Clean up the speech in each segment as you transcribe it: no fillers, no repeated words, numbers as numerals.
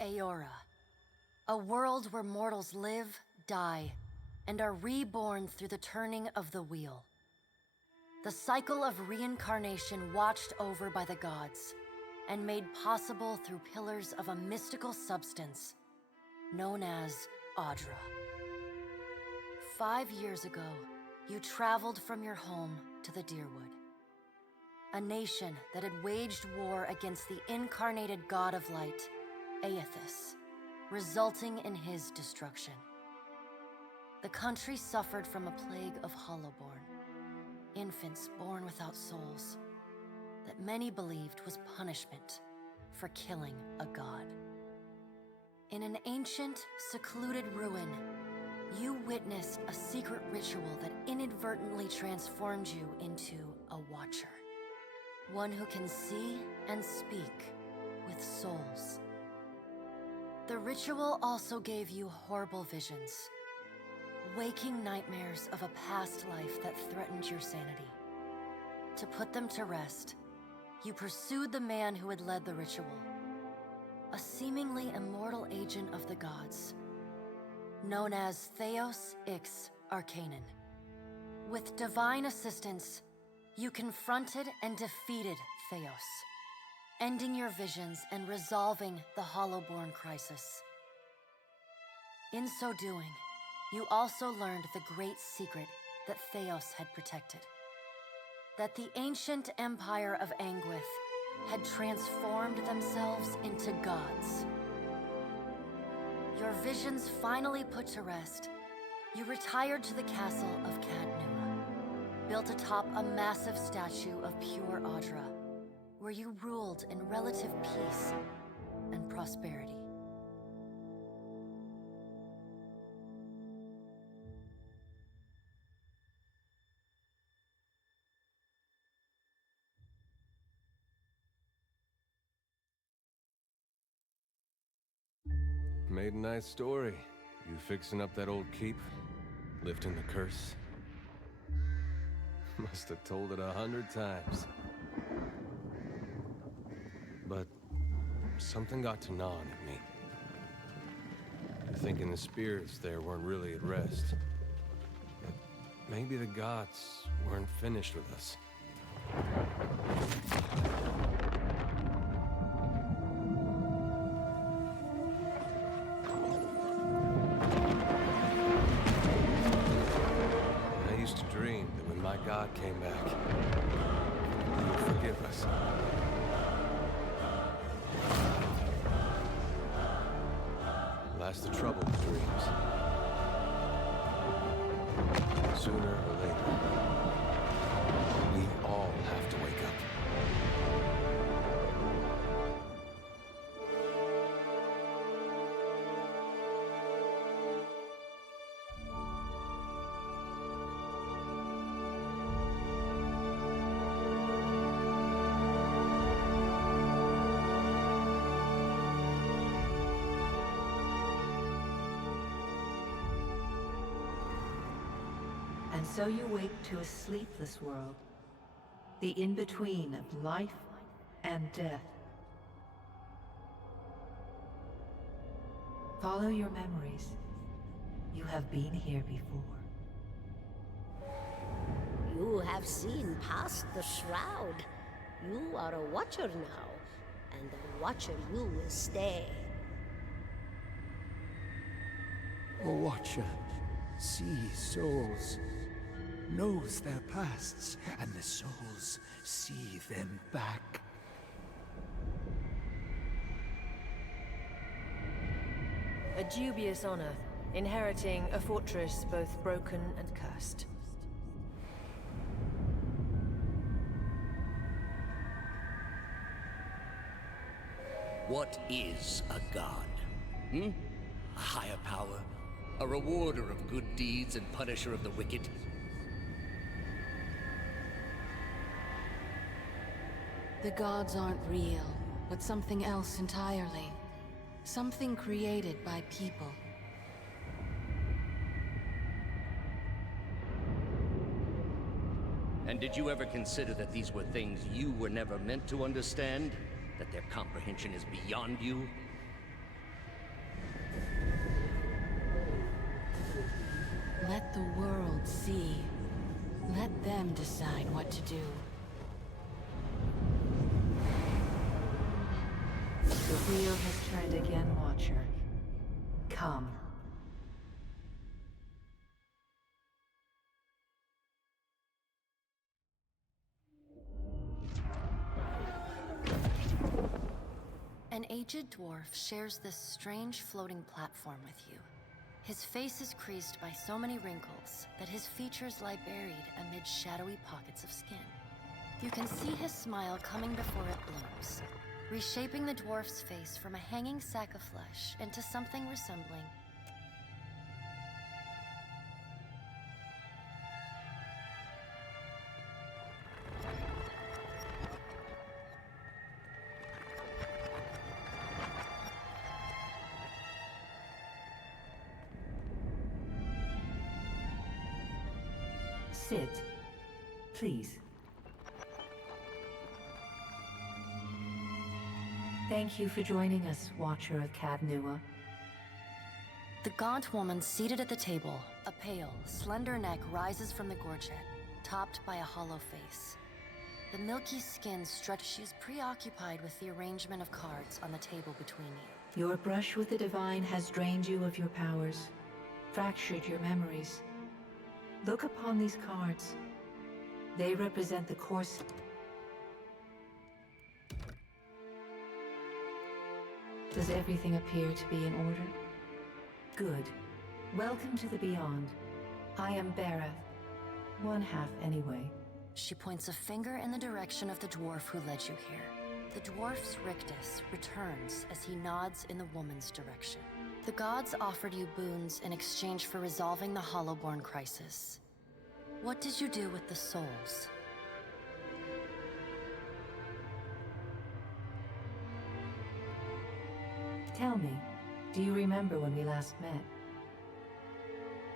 Aora. A world where mortals live, die, and are reborn through the turning of the wheel. The cycle of reincarnation watched over by the gods, and made possible through pillars of a mystical substance known as Audra. 5 years ago, you traveled from your home to the Deerwood, a nation that had waged war against the incarnated god of light, Aethys, resulting in his destruction. The country suffered from a plague of Hollowborn, infants born without souls, that many believed was punishment for killing a god. In an ancient, secluded ruin, you witnessed a secret ritual that inadvertently transformed you into a Watcher. One who can see and speak with souls. The ritual also gave you horrible visions, waking nightmares of a past life that threatened your sanity. To put them to rest, you pursued the man who had led the ritual, a seemingly immortal agent of the gods, known as Theos Ix Arcanon. With divine assistance, you confronted and defeated Theos, ending your visions and resolving the Hollowborn crisis. In so doing, you also learned the great secret that Theos had protected. That the ancient empire of Anguith had transformed themselves into gods. Your visions finally put to rest, you retired to the castle of Cadnua, built atop a massive statue of pure Audra, where you ruled in relative peace and prosperity. Made a nice story. You fixing up that old keep? Lifting the curse? Must have told it 100 times. But something got to gnawing at me. Thinking the spirits there weren't really at rest. That maybe the gods weren't finished with us. God came back. He would forgive us. Last the trouble with dreams. Sooner or later, we all have to wake up. And so you wake to a sleepless world, the in-between of life and death. Follow your memories. You have been here before. You have seen past the shroud. You are a Watcher now, and a Watcher you will stay. A Watcher sees souls, knows their pasts, and the souls see them back. A dubious honor, inheriting a fortress both broken and cursed. What is a god? A higher power? A rewarder of good deeds and punisher of the wicked? The gods aren't real, but something else entirely. Something created by people. And did you ever consider that these were things you were never meant to understand? That their comprehension is beyond you? Let the world see. Let them decide what to do. The wheel has turned again, Watcher. Come. An aged dwarf shares this strange floating platform with you. His face is creased by so many wrinkles that his features lie buried amid shadowy pockets of skin. You can see his smile coming before it blooms, reshaping the dwarf's face from a hanging sack of flesh into something resembling Sit. Please. Thank you for joining us, Watcher of Cadnua. the gaunt woman seated at the table. A pale, slender neck rises from the gorget, topped by a hollow face. The milky skin stretches. She is preoccupied with the arrangement of cards on the table between you. Your brush with the divine has drained you of your powers, fractured your memories. Look upon these cards. They represent the course. Does everything appear to be in order? Good. Welcome to the Beyond. I am Barath. One half, anyway. She points a finger in the direction of the dwarf who led you here. The dwarf's rictus returns as he nods in the woman's direction. The gods offered you boons in exchange for resolving the Hollowborn crisis. What did you do with the souls? Tell me, do you remember when we last met?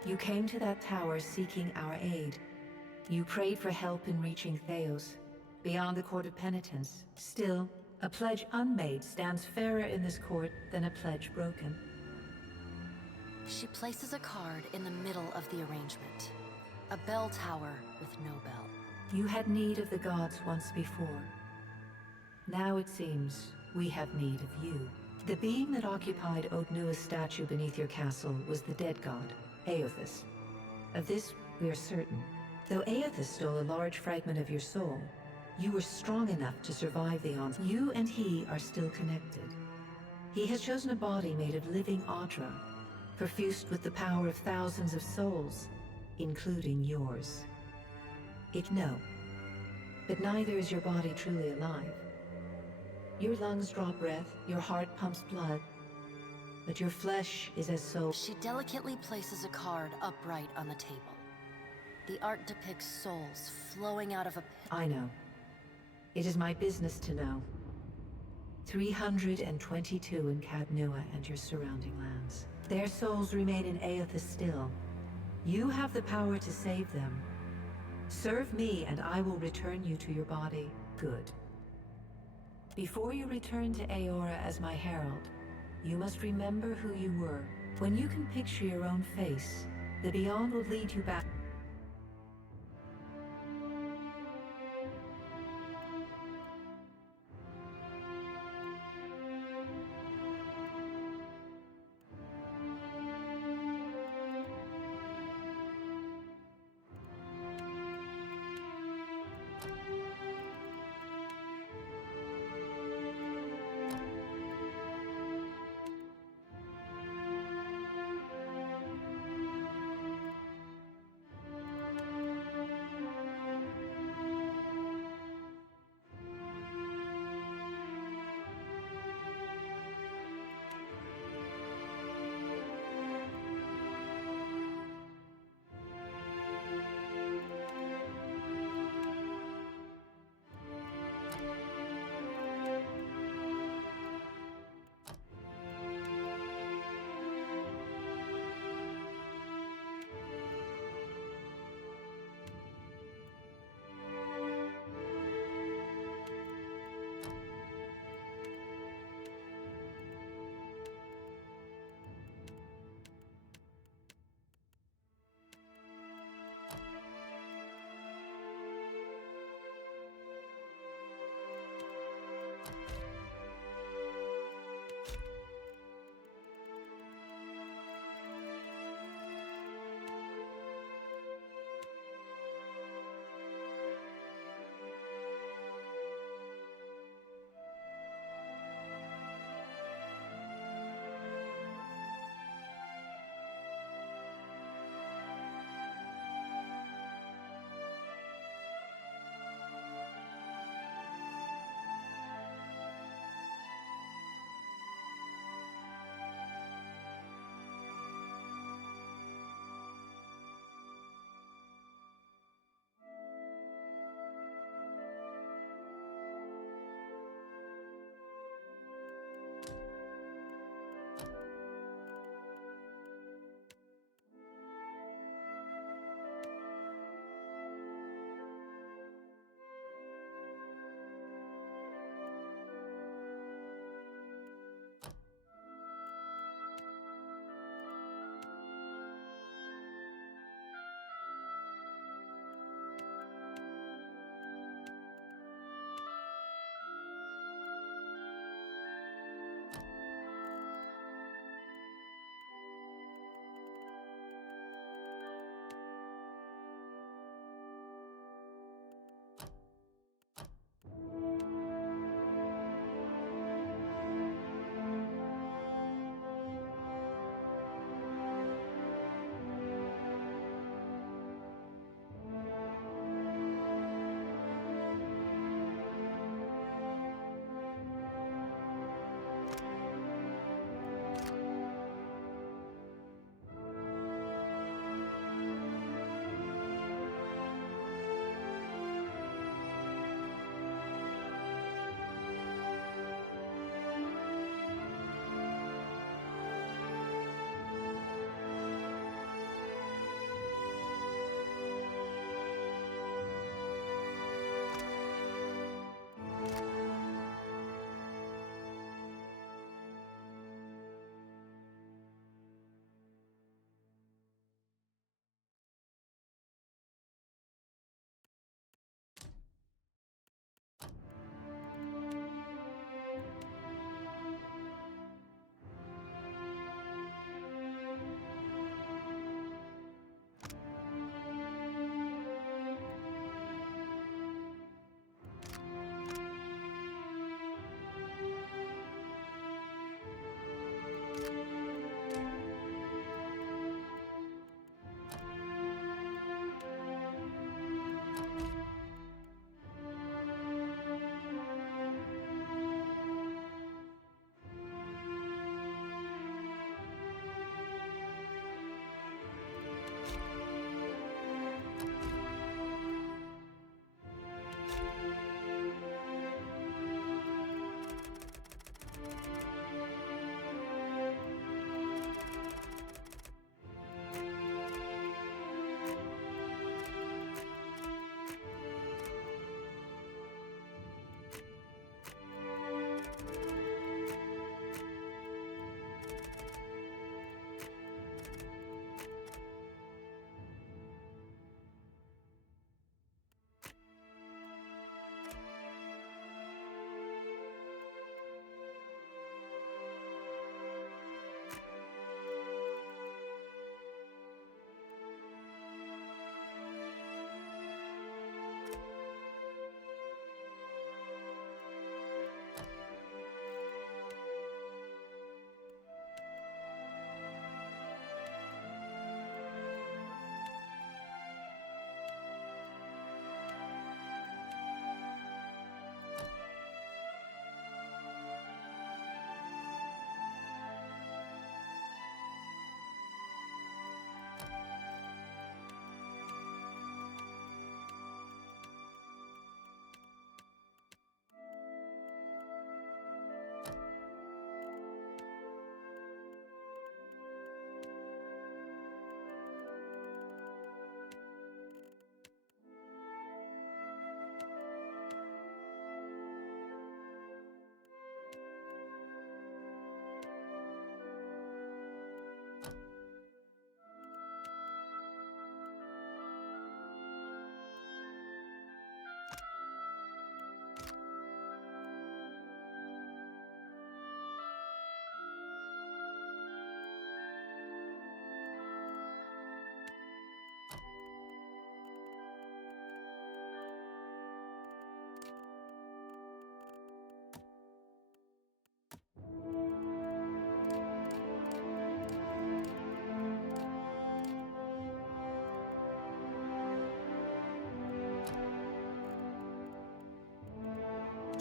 You came to that tower seeking our aid. You prayed for help in reaching Theos, beyond the Court of Penitence. Still, a pledge unmade stands fairer in this court than a pledge broken. She places a card in the middle of the arrangement. A bell tower with no bell. You had need of the gods once before. Now it seems we have need of you. The being that occupied Odnua's statue beneath your castle was the dead god, Aothus. Of this we are certain. Though Aothus stole a large fragment of your soul, you were strong enough to survive the onslaught. You and he are still connected. He has chosen a body made of living Audra, perfused with the power of thousands of souls, including yours. No. But neither is your body truly alive. Your lungs draw breath, your heart pumps blood, but your flesh is as soul. She delicately places a card upright on the table. The art depicts souls flowing out of a pit. I know. It is my business to know. 322 in Cadnua and your surrounding lands. Their souls remain in Aothus still. You have the power to save them. Serve me and I will return you to your body. Good. Before you return to Aora as my herald, you must remember who you were. When you can picture your own face, the Beyond will lead you back.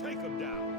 Take him down!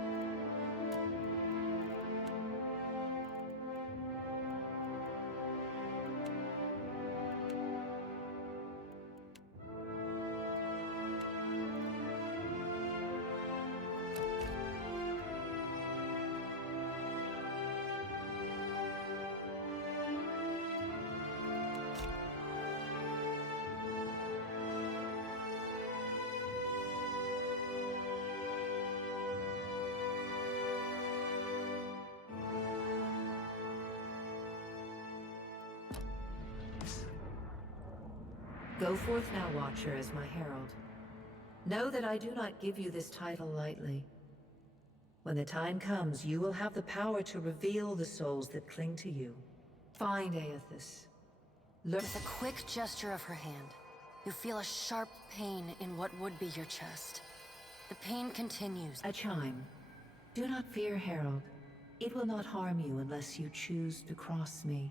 Go forth now, Watcher, as my herald. Know that I do not give you this title lightly. When the time comes, you will have the power to reveal the souls that cling to you. Find Aethys. With a quick gesture of her hand, you feel a sharp pain in what would be your chest. The pain continues. A chime. Do not fear, Herald. It will not harm you unless you choose to cross me.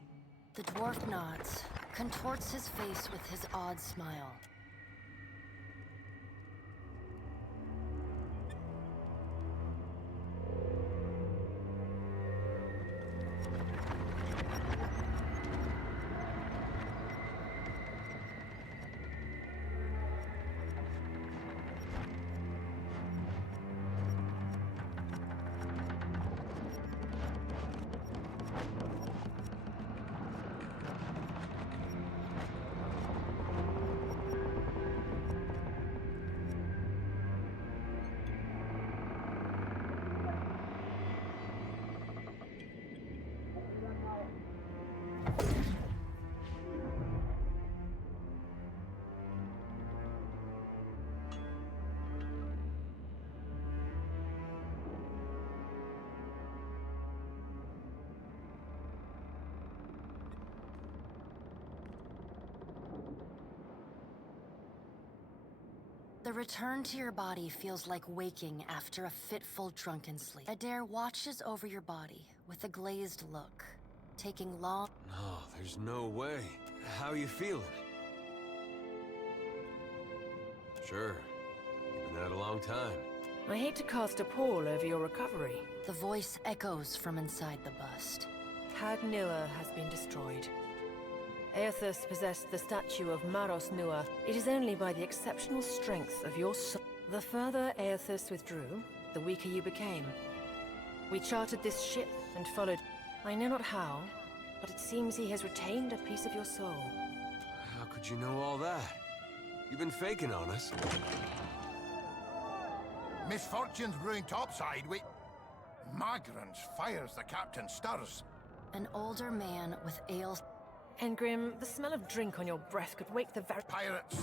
The dwarf nods, contorts his face with his odd smile. The return to your body feels like waking after a fitful drunken sleep. Adair watches over your body with a glazed look, taking long... No, there's no way. How you feeling? Sure. You've been out a long time. I hate to cast a pall over your recovery. The voice echoes from inside the bust. Hag Nua has been destroyed. Aethys possessed the statue of Maros Nua. It is only by the exceptional strength of your soul. The further Aethys withdrew, the weaker you became. We chartered this ship and followed. I know not how, but it seems he has retained a piece of your soul. How could you know all that? You've been faking on us. Misfortunes brewing topside, Magrants fires the captain stirs. An older man with ale... Engrim, the smell of drink on your breath could wake the very... Pirates.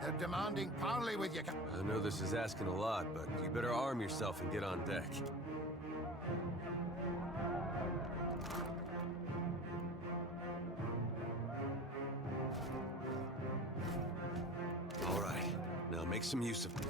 They're demanding parley with you. I know this is asking a lot, but you better arm yourself and get on deck. All right, now make some use of it.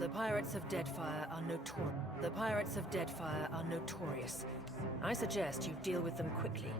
The pirates of Deadfire are notorious. The pirates of Deadfire are notorious. I suggest you deal with them quickly.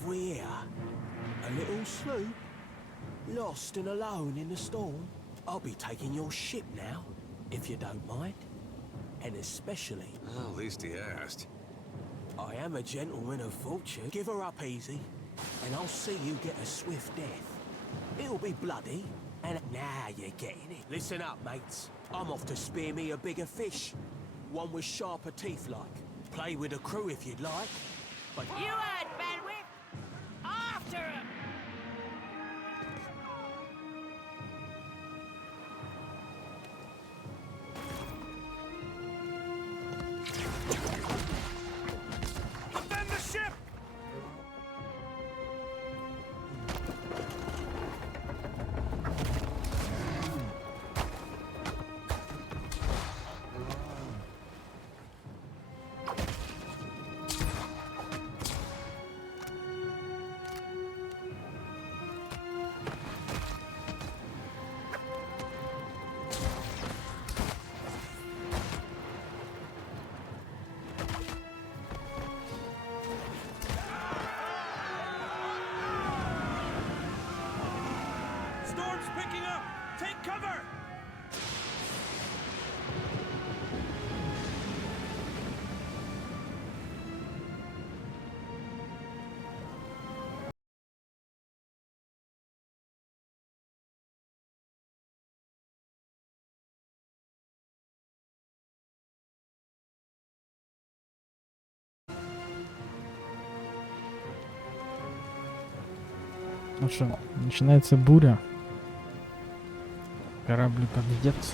have we here? A little sloop? Lost and alone in the storm? I'll be taking your ship now, if you don't mind. And especially... Well, at least he asked. I am a gentleman of fortune. Give her up easy, and I'll see you get a swift death. It'll be bloody, and now you're getting it. Listen up, mates. I'm off to spear me a bigger fish. One with sharper teeth like. Play with the crew if you'd like. But You heard, Benwick! After him! defend the ship! Storm's picking up! Take cover! Ну что, начинается буря. Корабль пиздец.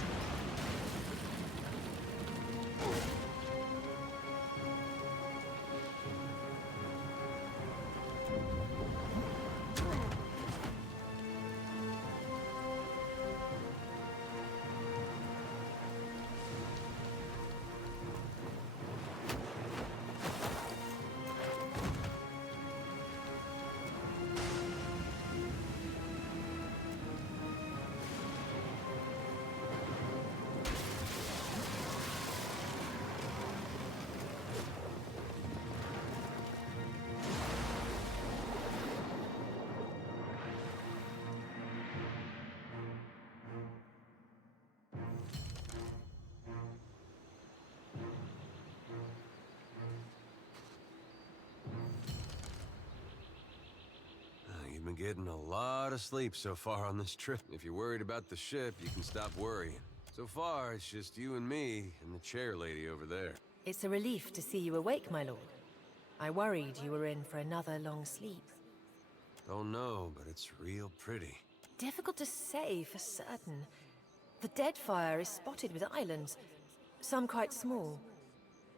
You've been getting a lot of sleep so far on this trip. If you're worried about the ship, you can stop worrying. So far, it's just you and me and the chair lady over there. It's a relief to see you awake, my lord. I worried you were in for another long sleep. Don't know, but it's real pretty. Difficult to say for certain. The Deadfire is spotted with islands, some quite small.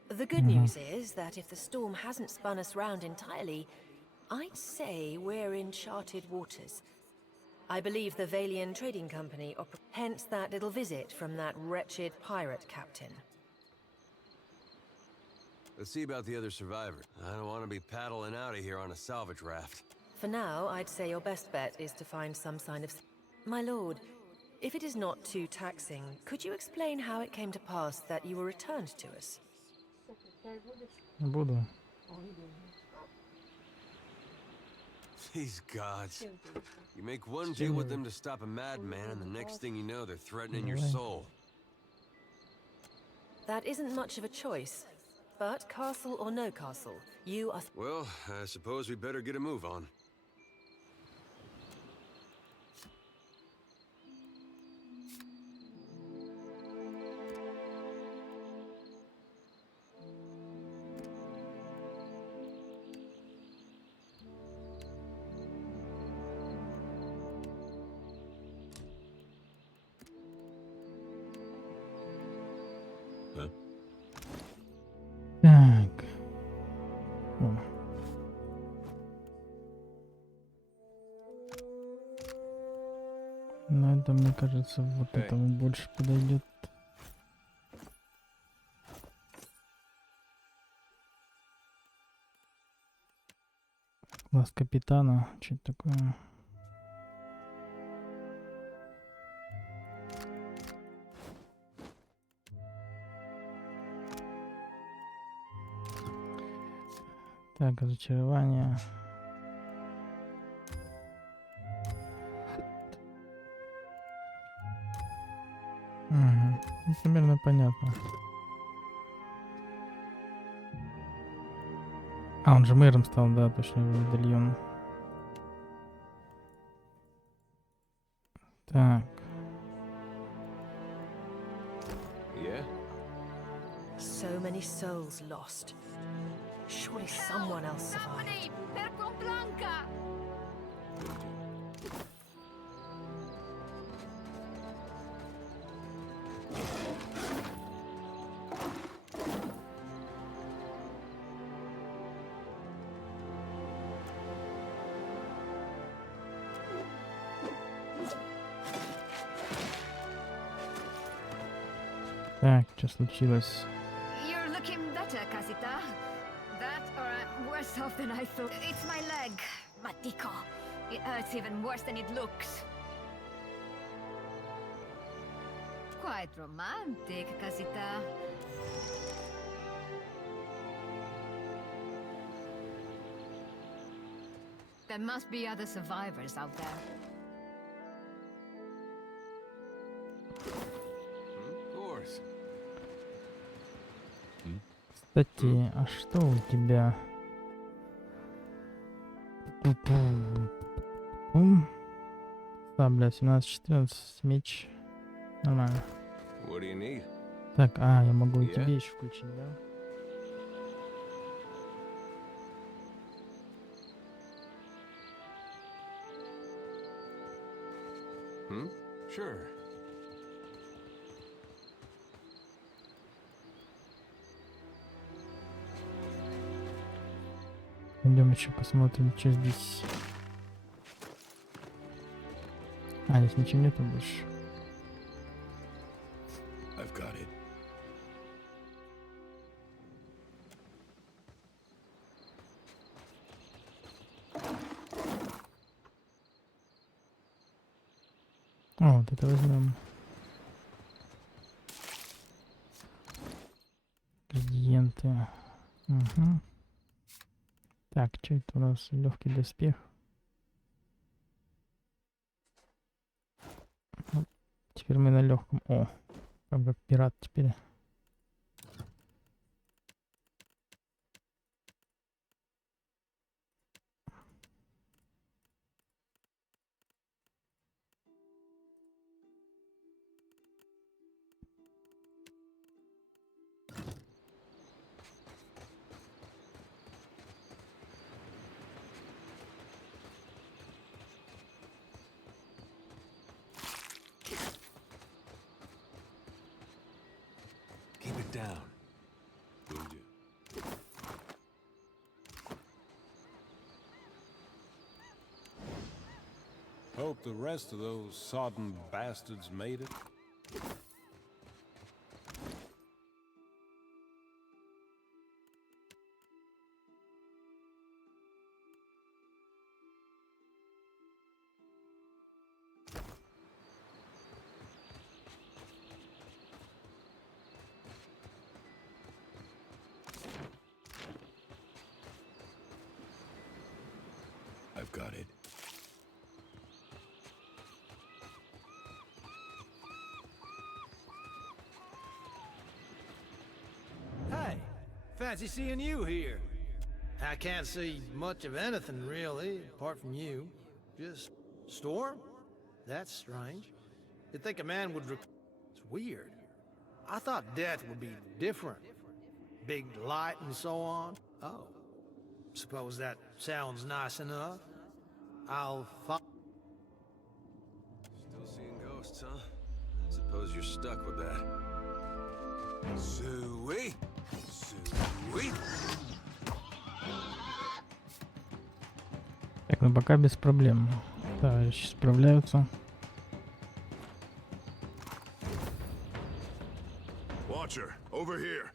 The good news is that if the storm hasn't spun us round entirely, I'd say we're in charted waters. I believe the Valian Trading Company, hence that little visit from that wretched pirate captain. Let's see about the other survivors. I don't want to be paddling out of here on a salvage raft. For now, I'd say your best bet is to find some sign of... My lord, if it is not too taxing, could you explain how it came to pass that you were returned to us? Буду. These gods. You make one deal with them to stop a madman, and the next thing you know, they're threatening your soul. That isn't much of a choice. But castle or no castle, you are... Well, I suppose we better get a move on. Так. О. Ну, это, мне кажется, вот этому больше подойдет. Класс капитана. Что это такое? Так, разочарование. Угу. Ну, примерно понятно. А, он же мэром стал, да, точно, медальон. Так. Yeah? So many souls lost. Surely someone else survived. Так, что случилось? You're looking better, Casita. That or worse off than I thought. It's my leg, Matico. It hurts even worse than it looks. Quite romantic, Casita. There must be other survivors out there. Of course. Кстати, а что у тебя? Сабля 17-14, меч. Нормально. What do you need? Так, а, я могу и Я? тебе еще включить, да? Sure. Идем еще посмотрим, что здесь. А, здесь ничего нету больше. I've got it. О, вот это возьмем. Ингредиенты. Угу. Так, что это у нас? Легкий доспех. Вот. Теперь мы на легком. О, как пират теперь. Keep it down. Will do. Hope the rest of those sodden bastards made it. I've got it. Hey, fancy seeing you here. I can't see much of anything really, apart from you. Just storm? That's strange. You'd think a man would It's weird. I thought death would be different. Big light and so on. Oh. Suppose that sounds nice enough. I'll Still seeing ghosts, huh? I suppose you're stuck with that. Sweet! Sweet! Так, ну пока без проблем. Товарищи справляются. Watcher, over here.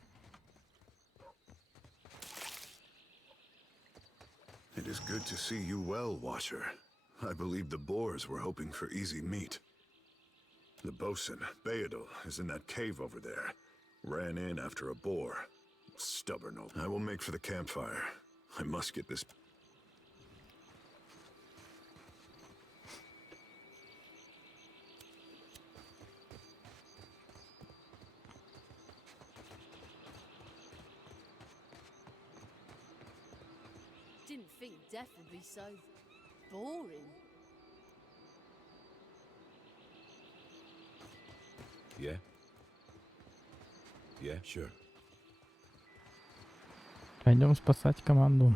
It is good to see you well, Watcher. I believe the Boers were hoping for easy meat. The bosun, Beadle, is in that cave over there. Ran in after a boar. Stubborn old. I will make for the campfire. I must get this. didn't think death would be so boring. Yeah? Yeah, sure. Пойдем спасать команду.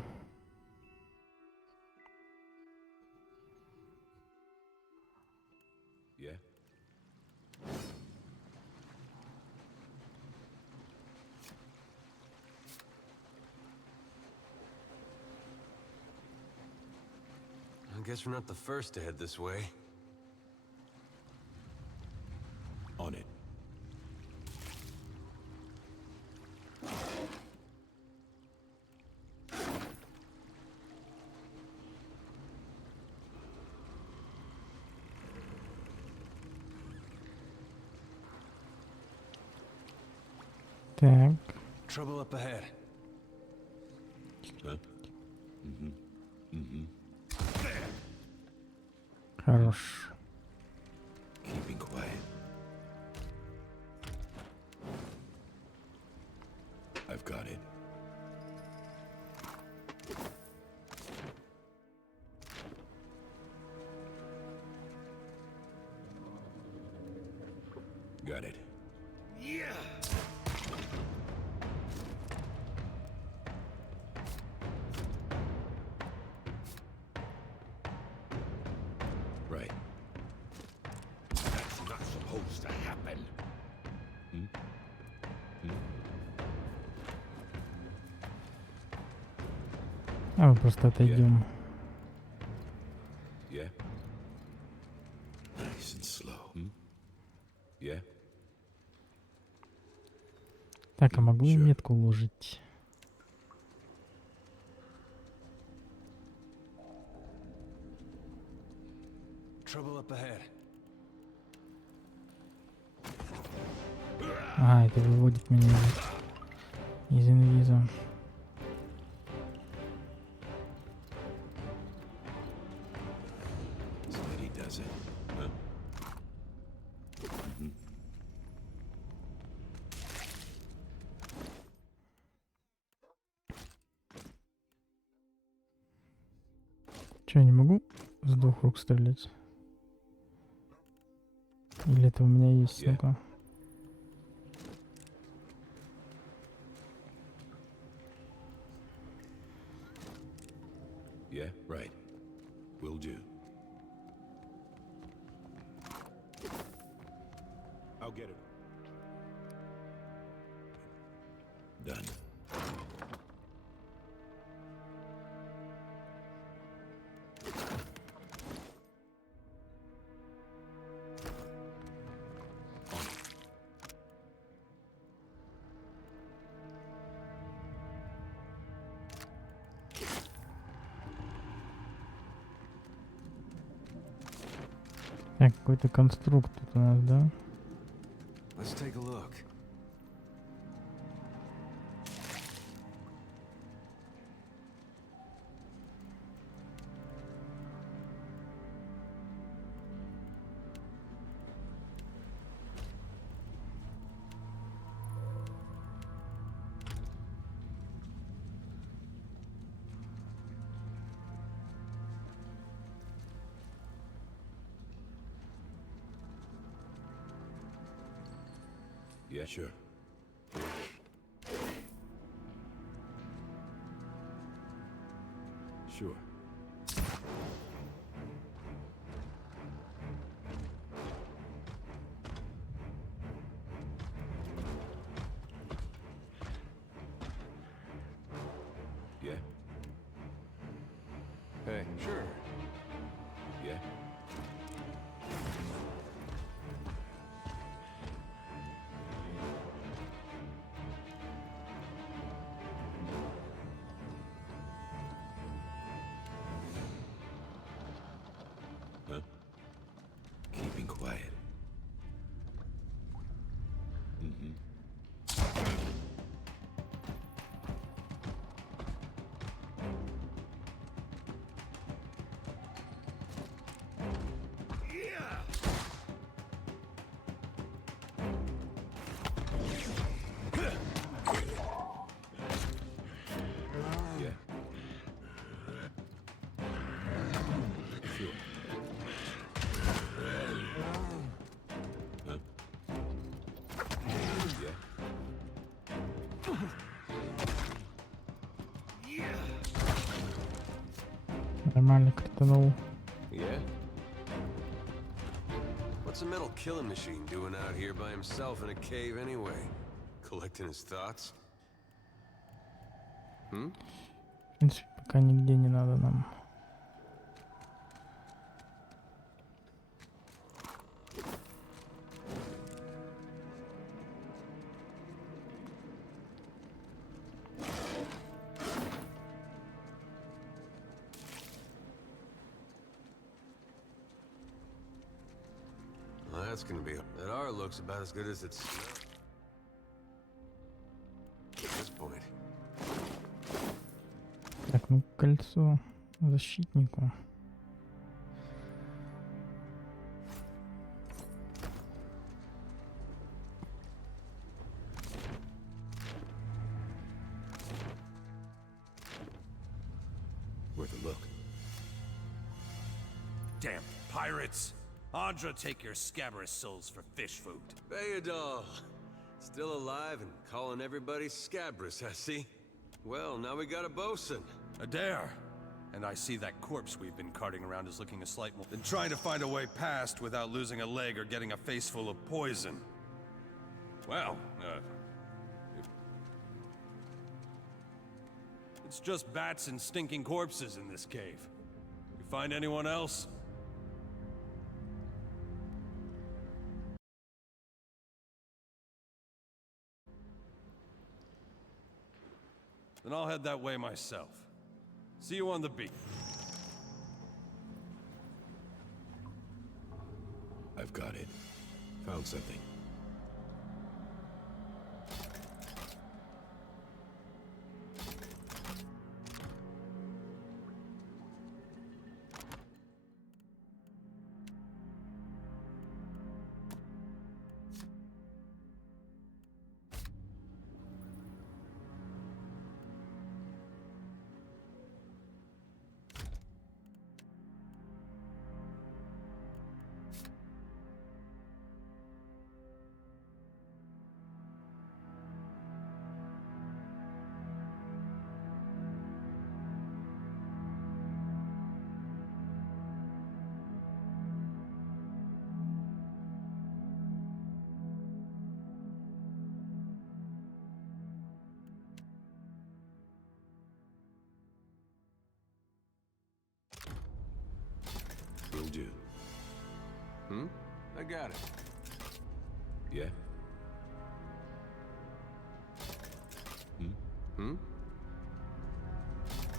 Yeah? I guess we're not the first to head this way. On it. Так. Trouble up ahead. Huh? Mm-hmm. Mm-hmm. Хорош. Keeping quiet. I've got it. Got it. Yeah! Right. That's not supposed to happen. Hmm? Hmm? А мы просто отойдем. Yeah. Nice and slow. Hmm? Yeah. Так, а могу я метку уложить? Trouble up ahead. А, это выводит меня из инвиза. Somebody does it. Huh? Mm-hmm. Че, я не могу с двух рук стрелять? Или это у меня есть, ну-ка? Yeah, right. Will do. I'll get it. Done. Так, какой-то конструкт тут у нас, да? Let's take a look. Yeah, sure. Sure. Yeah. Hey, sure. Yeah. Huh? Keeping quiet. Mm-hmm. Нормально крутанул. Yeah? What's a metal killing machine doing out here by himself in a cave anyway? Collecting his thoughts? Hmm? В принципе, пока нигде не надо нам. Well, that's gonna be... That R looks about as good as it smells. At this point. Так, ну кольцо защитнику. Worth a look. Damn pirates! Andra, take your scabrous souls for fish food. Bayadol! Still alive and calling everybody scabrous, I see. Well, now we got a bosun. Adair! And I see that corpse we've been carting around is looking a slight more... Been trying to find a way past without losing a leg or getting a face full of poison. Well, it's just bats and stinking corpses in this cave. You find anyone else? Then I'll head that way myself. See you on the beach. I've got it. Found something. Will do. Hmm? I got it. Yeah? Hmm?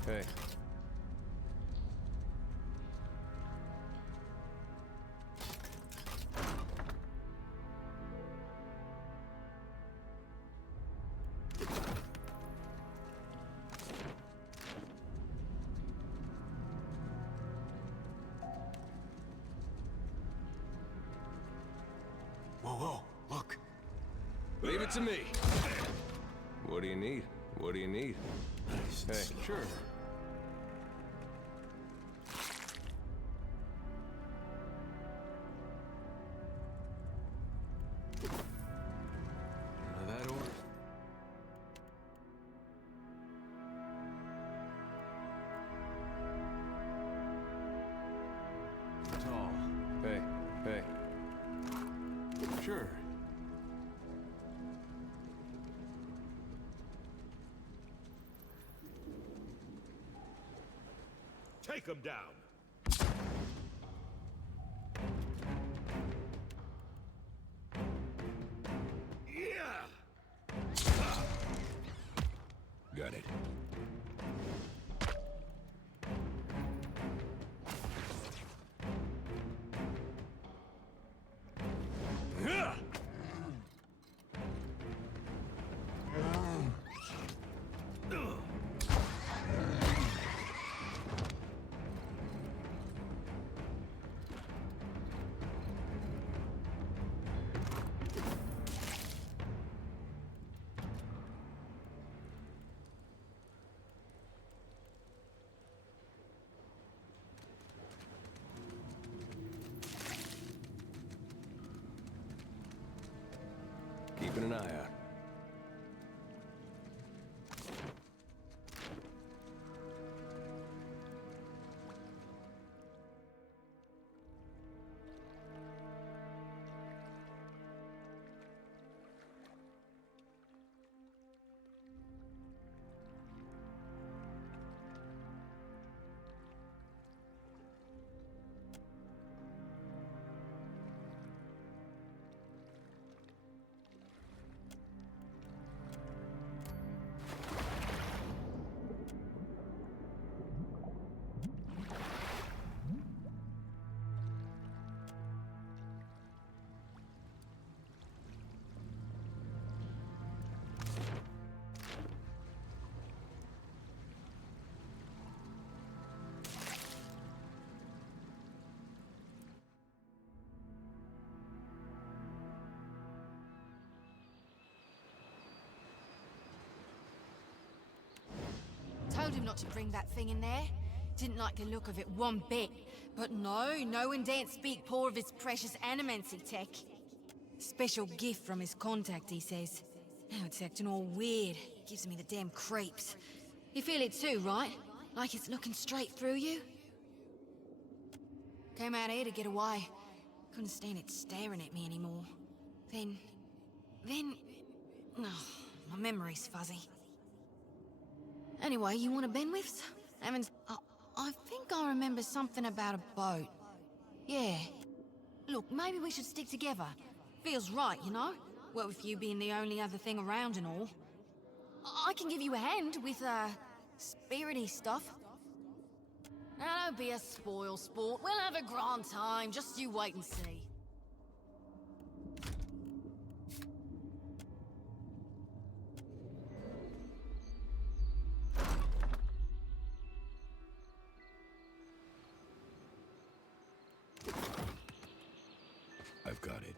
Hey. Whoa, look. Leave it to me. What do you need? What do you need? Hey, sure. Now that order. Tall. Hey. Sure. Take him down. Got it. told him not to bring that thing in there. Didn't like the look of it one bit. But no one daren't speak poor of his precious animancy tech. Special gift from his contact, he says. Now it's acting all weird. Gives me the damn creeps. You feel it too, right? Like it's looking straight through you? Came out here to get away. Couldn't stand it staring at me anymore. Then... Oh, my memory's fuzzy. Anyway, you want a Benwith's? I think I remember something about a boat. Yeah. Look, maybe we should stick together. Feels right, you know? What with you being the only other thing around and all. I can give you a hand with, spirity stuff. Now, don't be a spoil sport. We'll have a grand time. Just you wait and see. I've got it.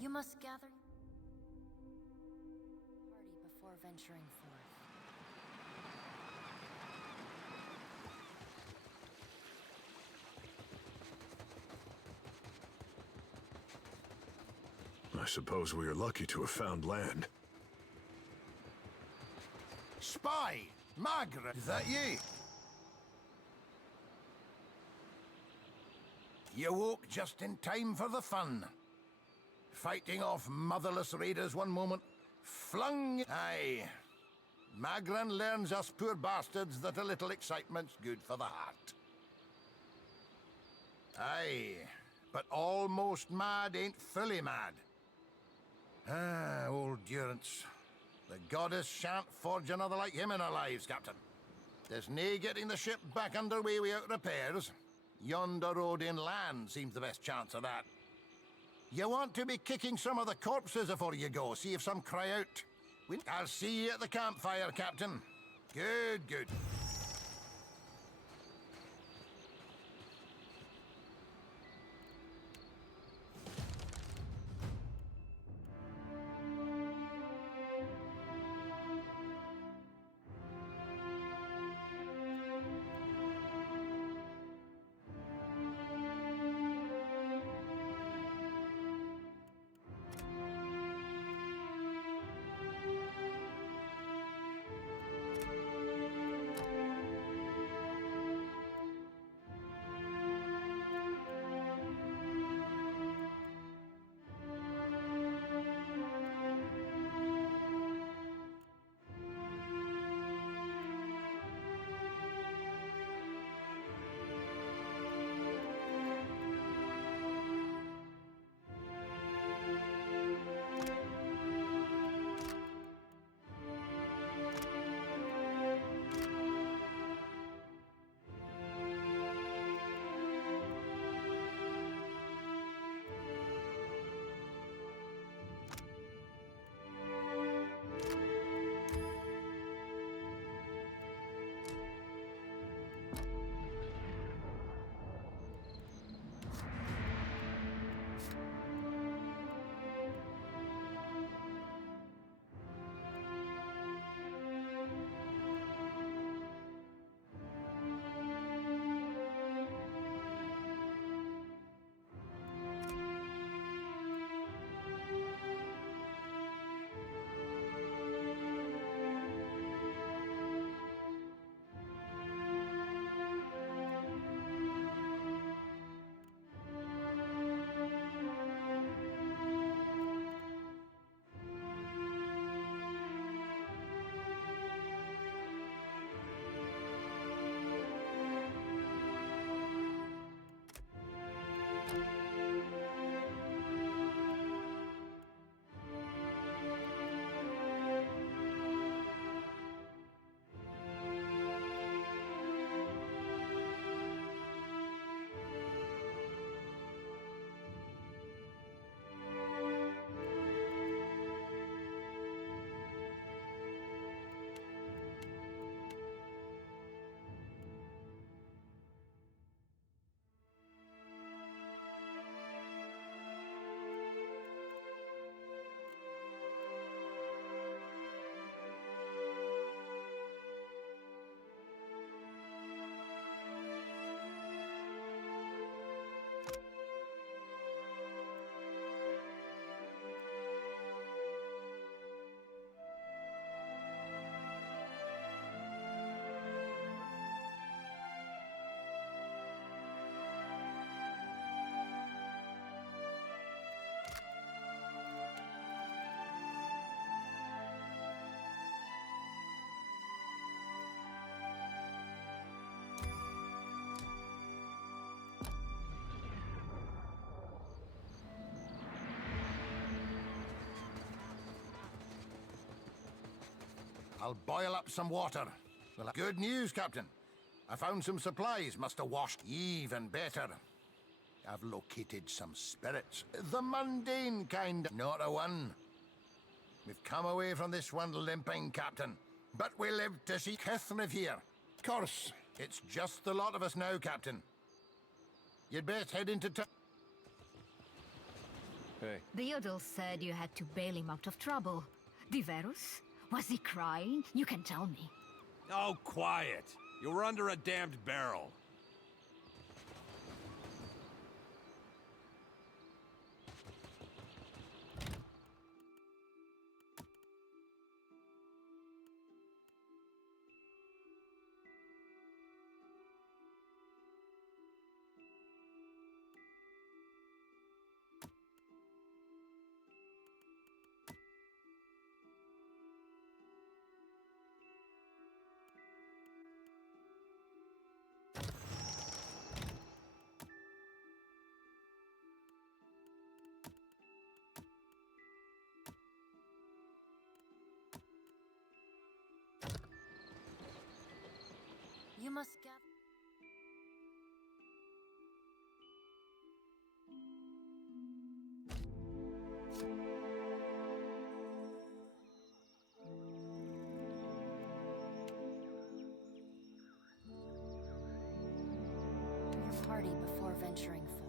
You must gather party before venturing forth. I suppose we are lucky to have found land. Spy! Margaret, is that you? You woke just in time for the fun. Fighting off motherless raiders one moment, flung... Aye. Magran learns us poor bastards that a little excitement's good for the heart. Aye, but almost mad ain't fully mad. Ah, old Durance. The goddess shan't forge another like him in our lives, Captain. There's nae getting the ship back underway without repairs. Yonder road inland seems the best chance of that. You want to be kicking some of the corpses before you go, see if some cry out. I'll see you at the campfire, Captain. Good, good. I'll boil up some water. Well, good news, Captain. I found some supplies, must have washed even better. I've located some spirits. The mundane kind, not a one. We've come away from this one limping, Captain. But we live to see Catherine here. Of course, it's just the lot of us now, Captain. You'd best head into town. Hey. The Yodel said you had to bail him out of trouble. Diverus? Was he crying? You can tell me. Oh, quiet! You were under a damned barrel. You must gather. Your party before venturing forth.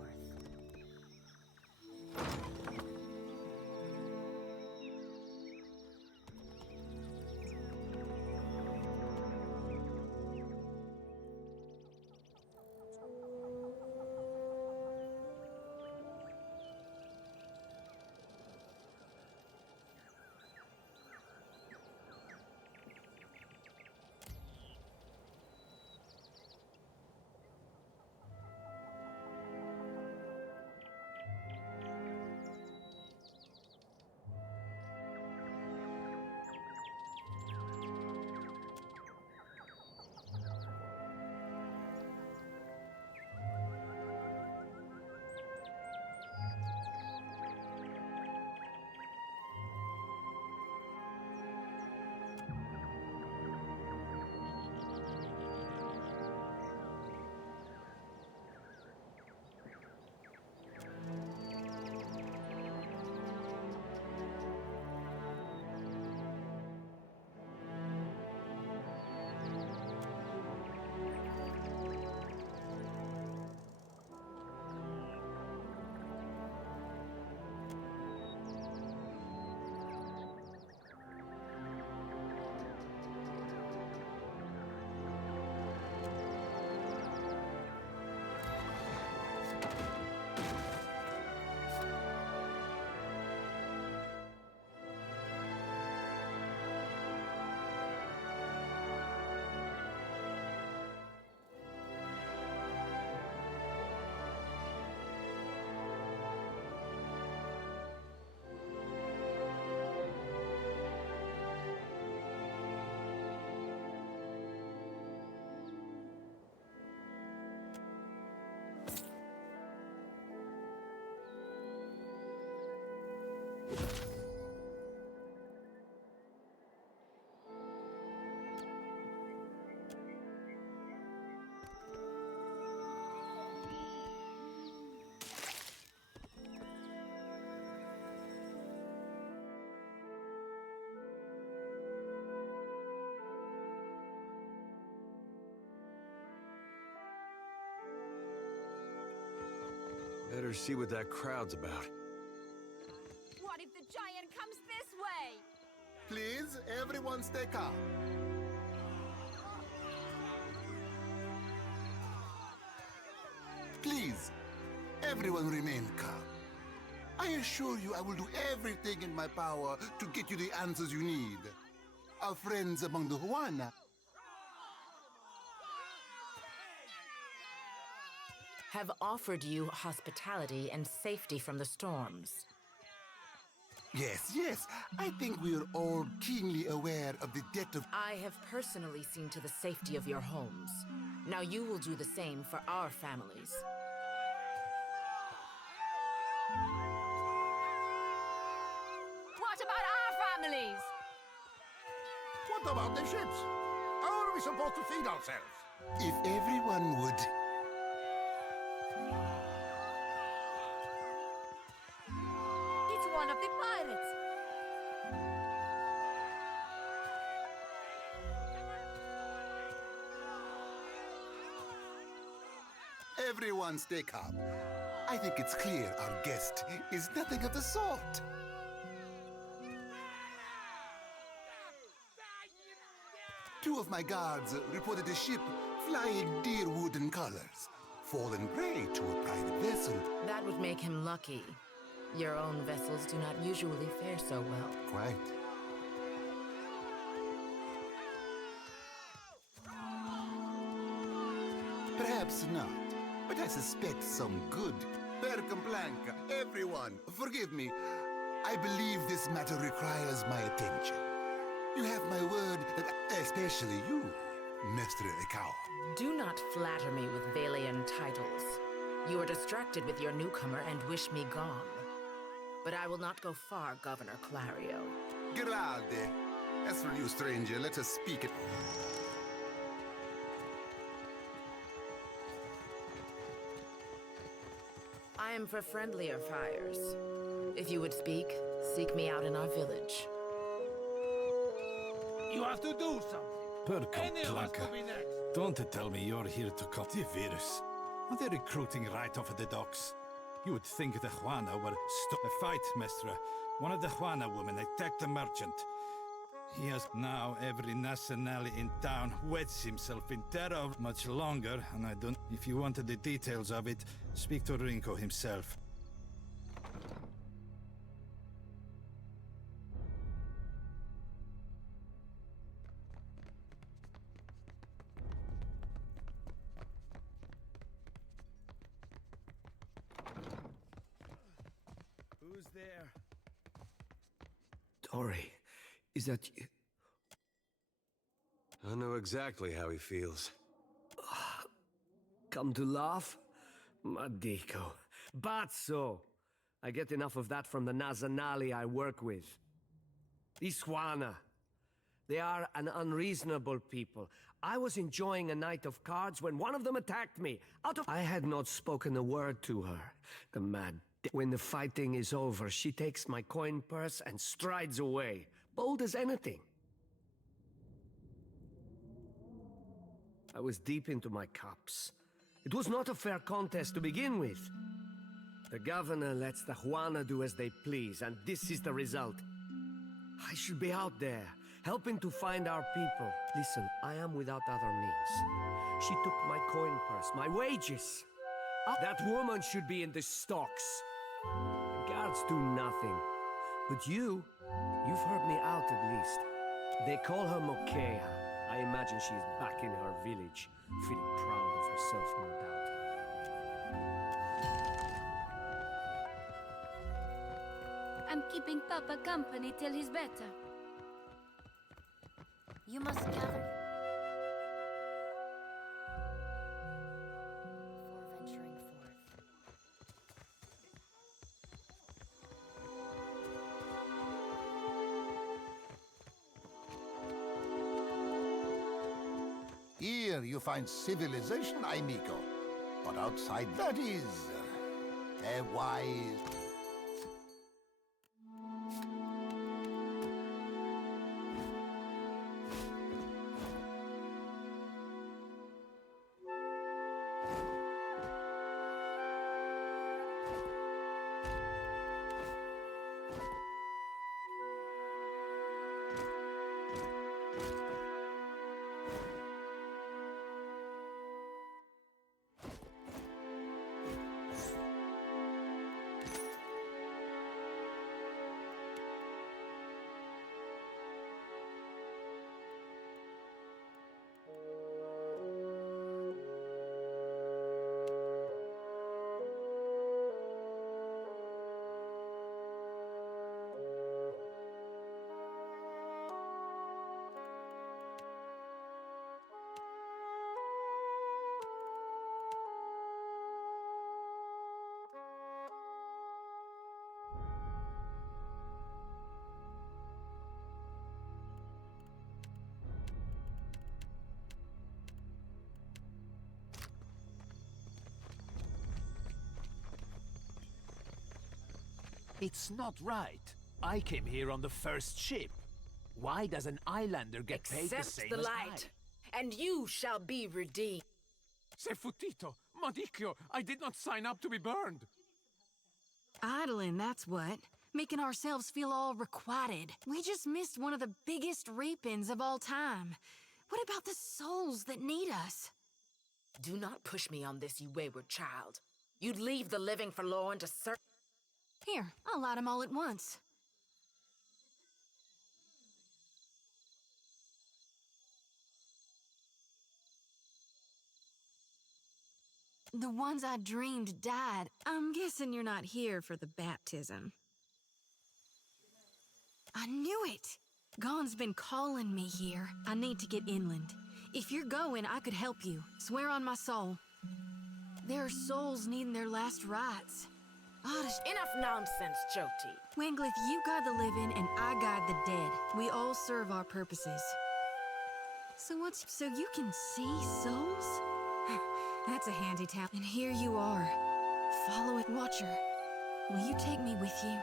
Better see what that crowd's about. What if the giant comes this way? Please, everyone stay calm. Please, everyone remain calm. I assure you I will do everything in my power to get you the answers you need. Our friends among the Huana have offered you hospitality and safety from the storms. Yes, yes. I think we are all keenly aware of the debt of... I have personally seen to the safety of your homes. Now you will do the same for our families. What about our families? What about the ships? How are we supposed to feed ourselves? If everyone would... It's one of the pirates. Everyone stay calm. I think it's clear our guest is nothing of the sort. Two of my guards reported a ship flying deer wooden colors, fallen prey to a private vessel. That would make him lucky. Your own vessels do not usually fare so well. Quite. Perhaps not, but I suspect some good. Per complanca, everyone, forgive me. I believe this matter requires my attention. You have my word that, especially you, Mestre Ekau. Do not flatter me with Valian titles. You are distracted with your newcomer and wish me gone. But I will not go far, Governor Clario. Grade. As for you, stranger, let us speak it. I am for friendlier fires. If you would speak, seek me out in our village. You have to do something. Per Any of us complanca. could be next. Don't tell me you're here to cut the virus. Are they recruiting right off of the docks? You would think the Juana were a fight, Mestre. One of the Juana women attacked a merchant. He has now every nationality in town weds himself in terror much longer, and I don't... If you wanted the details of it, speak to Rinko himself. Who's there? Tori, is that you? I know exactly how he feels. Come to laugh? Madico. Bazzo! I get enough of that from the Nazanali I work with. These Juana. They are an unreasonable people. I was enjoying a night of cards when one of them attacked me. I had not spoken a word to her. The mad... When the fighting is over, she takes my coin purse and strides away, bold as anything. I was deep into my cups. It was not a fair contest to begin with. The governor lets the Juana do as they please, and this is the result. I should be out there, helping to find our people. Listen, I am without other means. She took my coin purse, my wages. That woman should be in the stocks. The guards do nothing. But you've heard me out at least. They call her Mokea. I imagine she is back in her village, feeling proud of herself, no doubt. I'm keeping Papa company till he's better. You must gather. Before venturing forth. Here you find civilization, amigo. But outside that is... a wise... It's not right. I came here on the first ship. Why does an islander get paid the Accept same the as light, and you shall be redeemed. Se futito, Madicchio, I did not sign up to be burned. Idling, that's what. Making ourselves feel all requited. We just missed one of the biggest reapings of all time. What about the souls that need us? Do not push me on this, you wayward child. You'd leave the living forlorn to search. Here, I'll light them all at once. The ones I dreamed died. I'm guessing you're not here for the baptism. I knew it! Gon's been calling me here. I need to get inland. If you're going, I could help you. Swear on my soul. There are souls needing their last rites. Enough nonsense, Joti. Wingleth, you guide the living and I guide the dead. We all serve our purposes. So you can see souls? That's a handy tap. And here you are. Follow it, Watcher. Will you take me with you?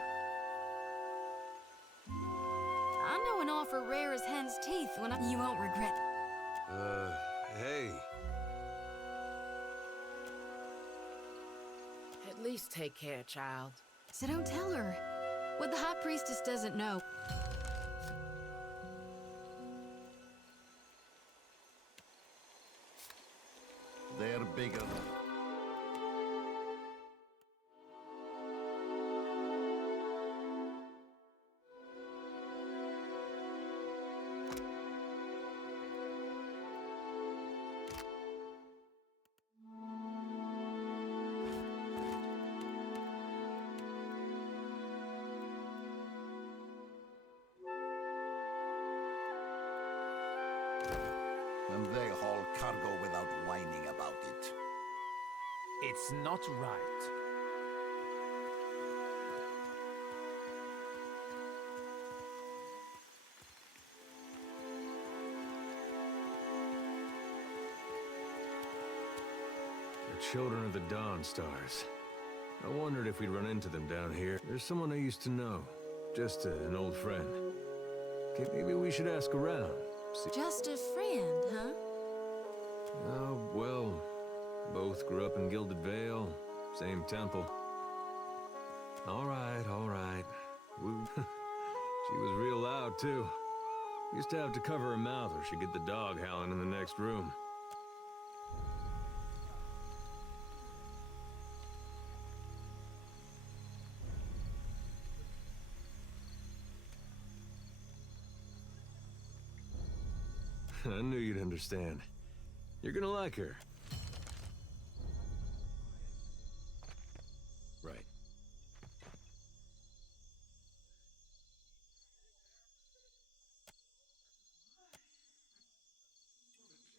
I know an offer rare as hen's teeth when you won't regret. Hey. At least take care, child. So don't tell her. What the High Priestess doesn't know. They're bigger. And they haul cargo without whining about it. It's not right. The children of the Dawn Stars. I wondered if we'd run into them down here. There's someone I used to know. Just an old friend. Okay, maybe we should ask around. See. Just a friend, huh? Oh, well, both grew up in Gilded Vale, same temple. All right. She was real loud, too. Used to have to cover her mouth or she'd get the dog howling in the next room. I knew you'd understand. You're gonna like her. Right.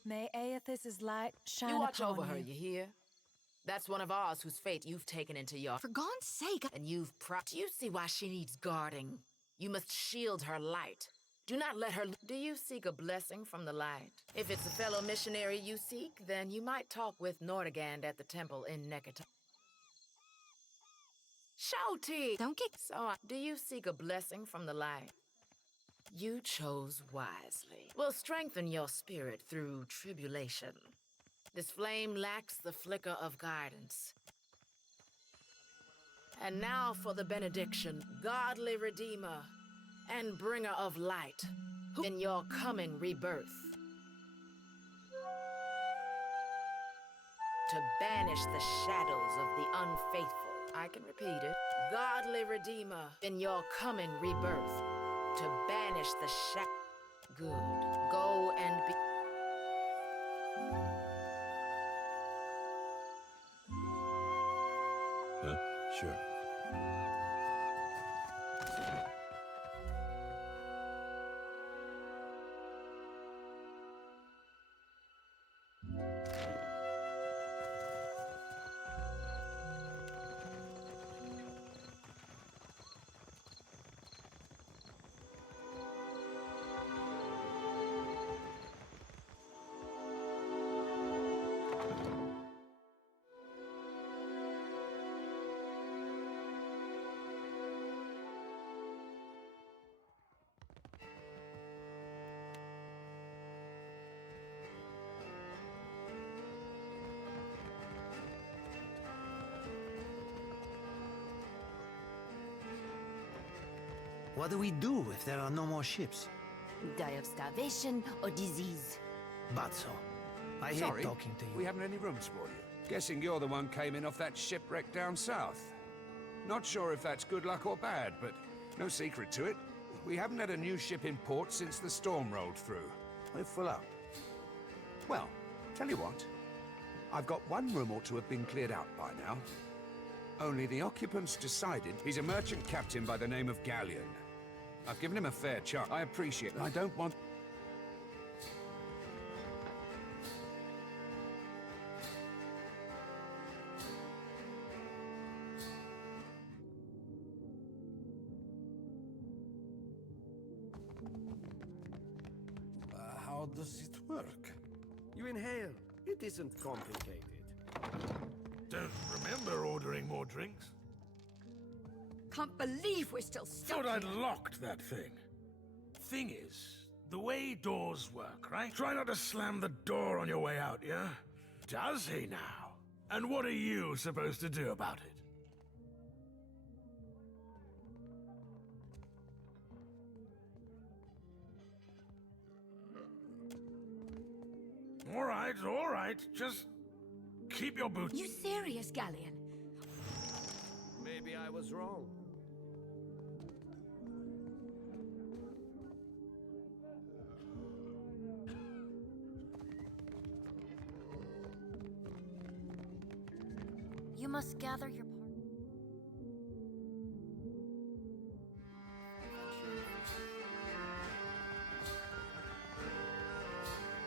May Aethys' light shine You watch upon over her, you. you hear? That's one of ours whose fate you've taken into your... For God's sake! And you've Do you see why she needs guarding? You must shield her light. Do not let her... Do you seek a blessing from the light? If it's a fellow missionary you seek, then you might talk with Nordegand at the temple in Nekata. Shouty! Don't get... Do you seek a blessing from the light? You chose wisely. Will strengthen your spirit through tribulation. This flame lacks the flicker of guidance. And now for the benediction, godly redeemer and bringer of light, who in your coming rebirth. To banish the shadows of the unfaithful. I can repeat it. Godly redeemer in your coming rebirth. To banish the Good. Go and be... Sure. What do we do if there are no more ships? Die of starvation or disease. Batso, I hate Sorry, talking to you. we haven't any rooms for you. Guessing you're the one came in off that shipwreck down south. Not sure if that's good luck or bad, but no secret to it. We haven't had a new ship in port since the storm rolled through. We're full up. Well, tell you what. I've got one room or two have been cleared out by now. Only the occupants decided he's a merchant captain by the name of Galleon. I've given him a fair chance. I appreciate it. I don't want... How does it work? You inhale. It isn't complicated. Don't remember ordering more drinks. Can't believe we're still stuck. Thought I'd locked that thing. Thing is, the way doors work, right? Try not to slam the door on your way out, yeah? Does he now? And what are you supposed to do about it? All right. Just keep your boots. You serious, Galleon? Maybe I was wrong. You must gather your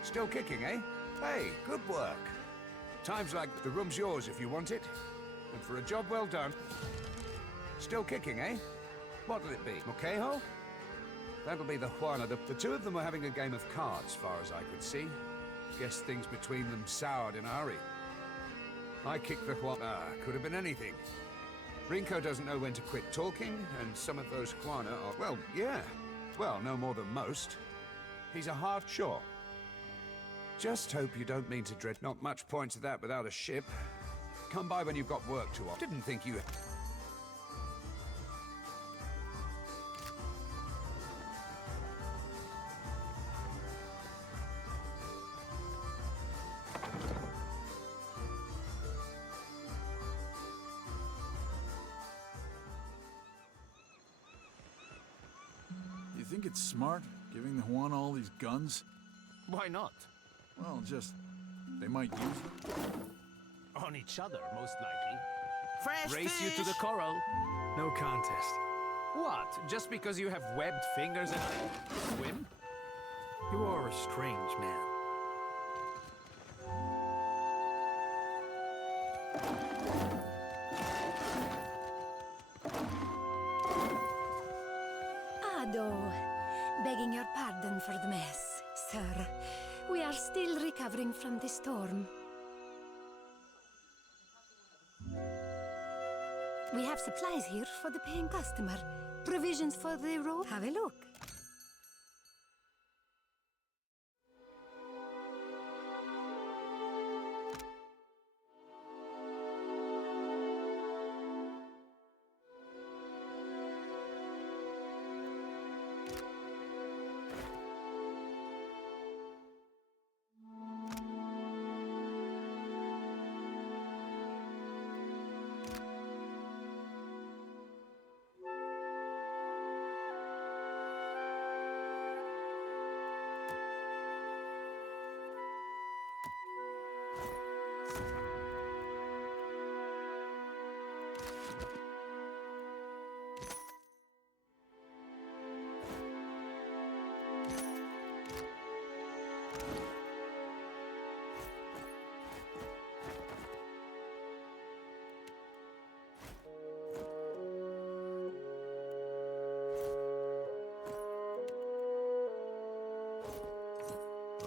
Still kicking, eh? Hey, good work. Times like the room's yours if you want it. And for a job well done. Still kicking, eh? What'll it be? Moquejo? That'll be the Juana. The two of them were having a game of cards, far as I could see. Guess things between them soured in a hurry. I kicked the Juana. Could have been anything. Rinko doesn't know when to quit talking, and some of those Juana are, well, yeah. Well, no more than most. He's a hard sure. Just hope you don't mean to dread. Not much point to that without a ship. Come by when you've got work to offer. Didn't think you... You think it's smart, giving the Juan all these guns? Why not? Well, they might use them. On each other, most likely. Fresh Race you fish! to the coral. No contest. What? Just because you have webbed fingers and I swim? You are a strange man. Ado, begging your pardon for the mess, sir. We are still recovering from the storm. We have supplies here for the paying customer. Provisions for the road. Have a look.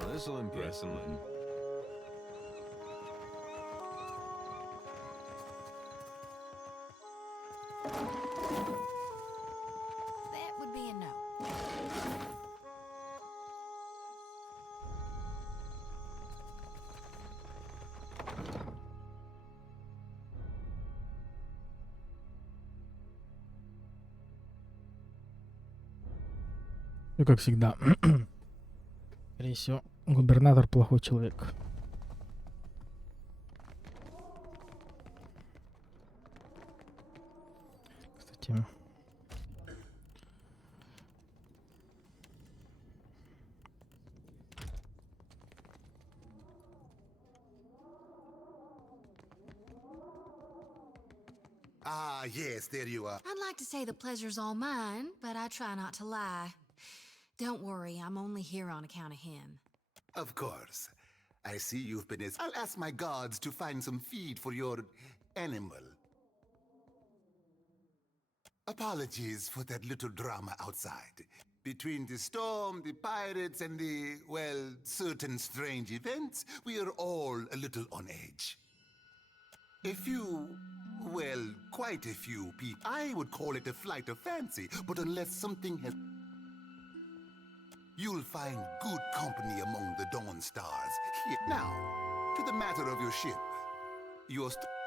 Well, this'll impress him. That would be a no. И как всегда, скорее всего, губернатор плохой человек. Кстати, Ah, yes, there you are. I'd like to say the pleasure's all mine, but I try not to lie. Don't worry, I'm only here on account of him. Of course. I see you've been as... I'll ask my guards to find some feed for your animal. Apologies for that little drama outside. Between the storm, the pirates, and the, well, certain strange events, we are all a little on edge. A few, well, quite a few people. I would call it a flight of fancy, but unless something has... You'll find good company among the Dawn Stars. Here. Now, to the matter of your ship.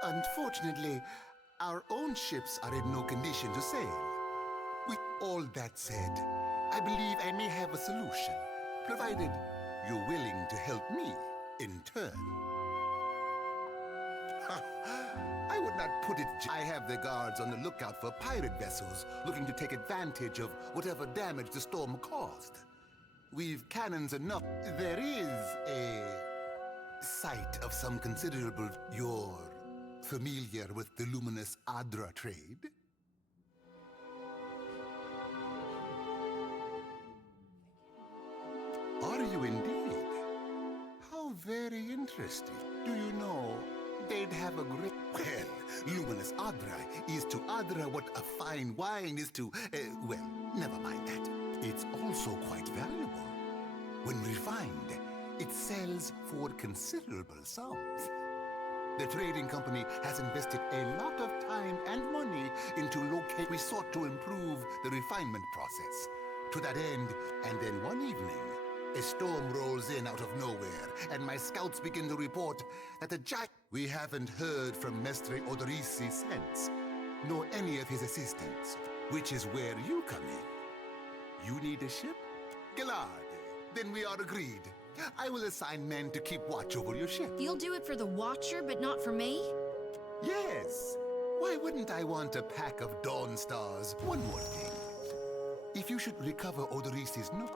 Unfortunately, our own ships are in no condition to sail. With all that said, I believe I may have a solution, provided you're willing to help me in turn. I would not put it... I have the guards on the lookout for pirate vessels looking to take advantage of whatever damage the storm caused. We've cannons enough. There is a site of some considerable... You're familiar with the luminous Adra trade? Are you indeed? How very interesting. Do you know, they'd have a great... Well, luminous Adra is to Adra what a fine wine is to... well, never mind that. It's also quite valuable. When refined, it sells for considerable sums. The trading company has invested a lot of time and money into locate. We sought to improve the refinement process. To that end, and then one evening, a storm rolls in out of nowhere, and my scouts begin to report that the giant... We haven't heard from Mestre Odorisi since, nor any of his assistants, which is where you come in. You need a ship? Gilard, then we are agreed. I will assign men to keep watch over your ship. You'll do it for the Watcher, but not for me? Yes. Why wouldn't I want a pack of Dawn Stars? One more thing. If you should recover Odorisi's note...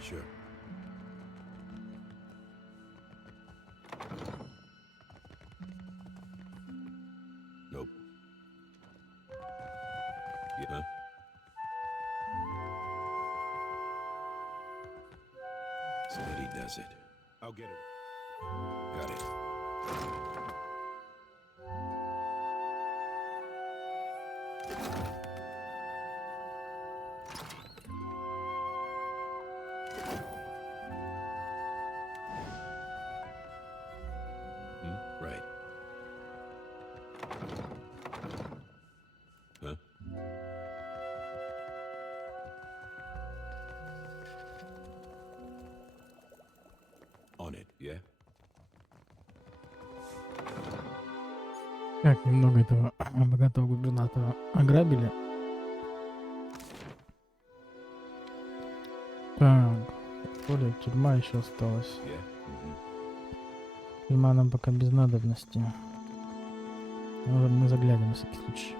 Sure. Nope. Yeah. Steady does it. I'll get it. Got it. Right. Huh? On it, yeah? Так, немного этого богатого губернатора ограбили. Так, поле, тюрьма еще осталась. Тюрьма нам пока без надобности. Может, мы заглянем на всякий случай.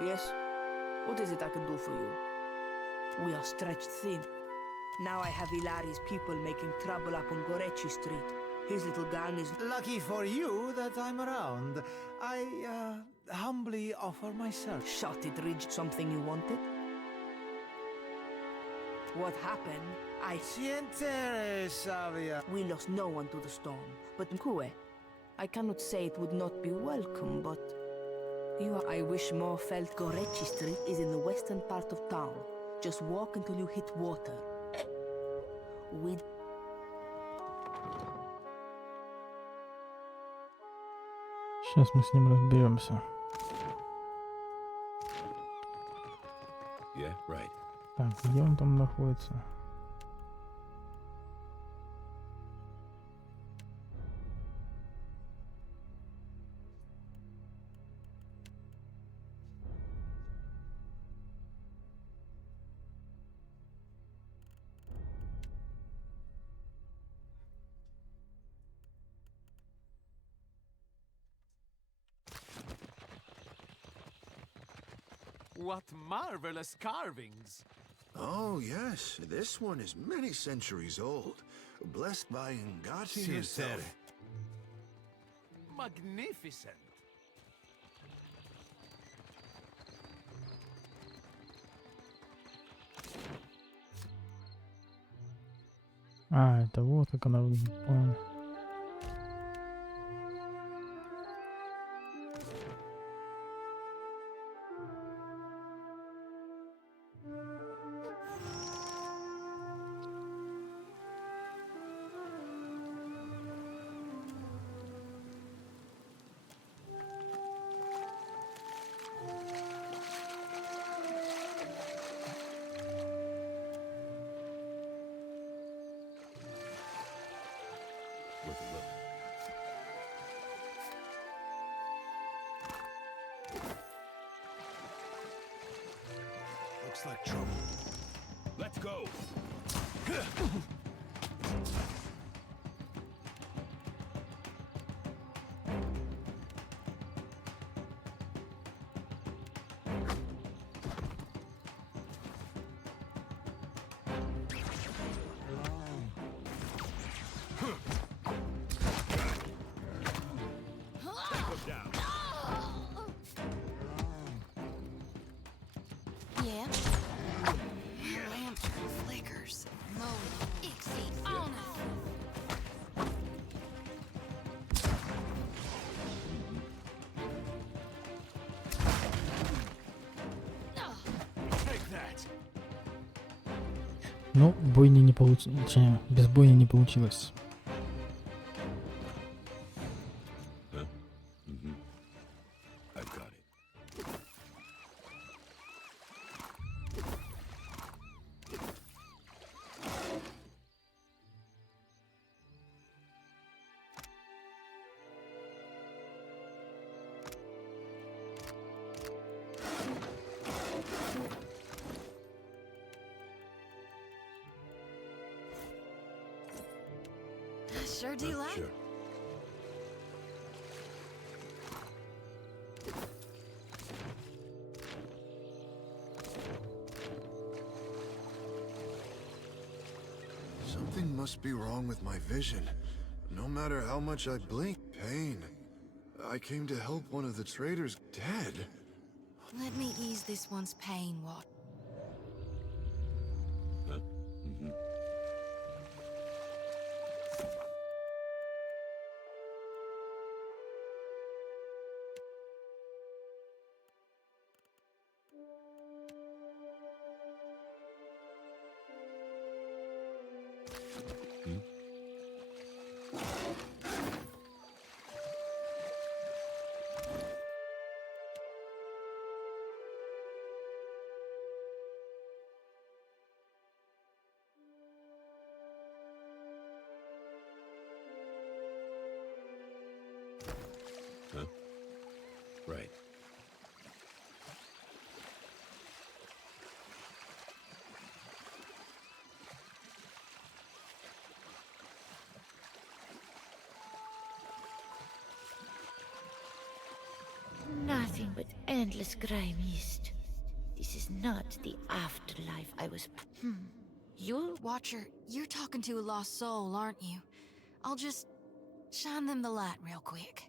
Yes? What is it I can do for you? We are stretched thin. Now I have Ilari's people making trouble up on Gorechi Street. His little gang is... Lucky for you that I'm around. I, humbly offer myself. Shut it, Ridge. Something you wanted? What happened? Sientere, Savia. We lost no one to the storm. But Nkue, I cannot say it would not be welcome, but... I wish more felt Gorechi Street is in the western part of town. Just walk until you hit water. We... Сейчас мы с ним разберемся. Yeah, right. Так, где он там находится? What marvelous carvings! Oh, yes. This one is many centuries old. Blessed by Ngati herself. Magnificent! А, это вот как она выглядит, понял. Looks like trouble. Let's go. Yeah? Lantern flickers. Mode Ixie on Ну, бойни не получилось. Точнее, без бойни не получилось. I've got it. Sure do like. Sure. Something must be wrong with my vision. No matter how much I blink, pain. I came to help one of the traders dead. Let me ease this one's pain, Wat. Huh? Mm-hmm. Huh? Right. Nothing but endless grey mist. This is not the afterlife I was... You? Watcher, you're talking to a lost soul, aren't you? I'll just shine them the light real quick.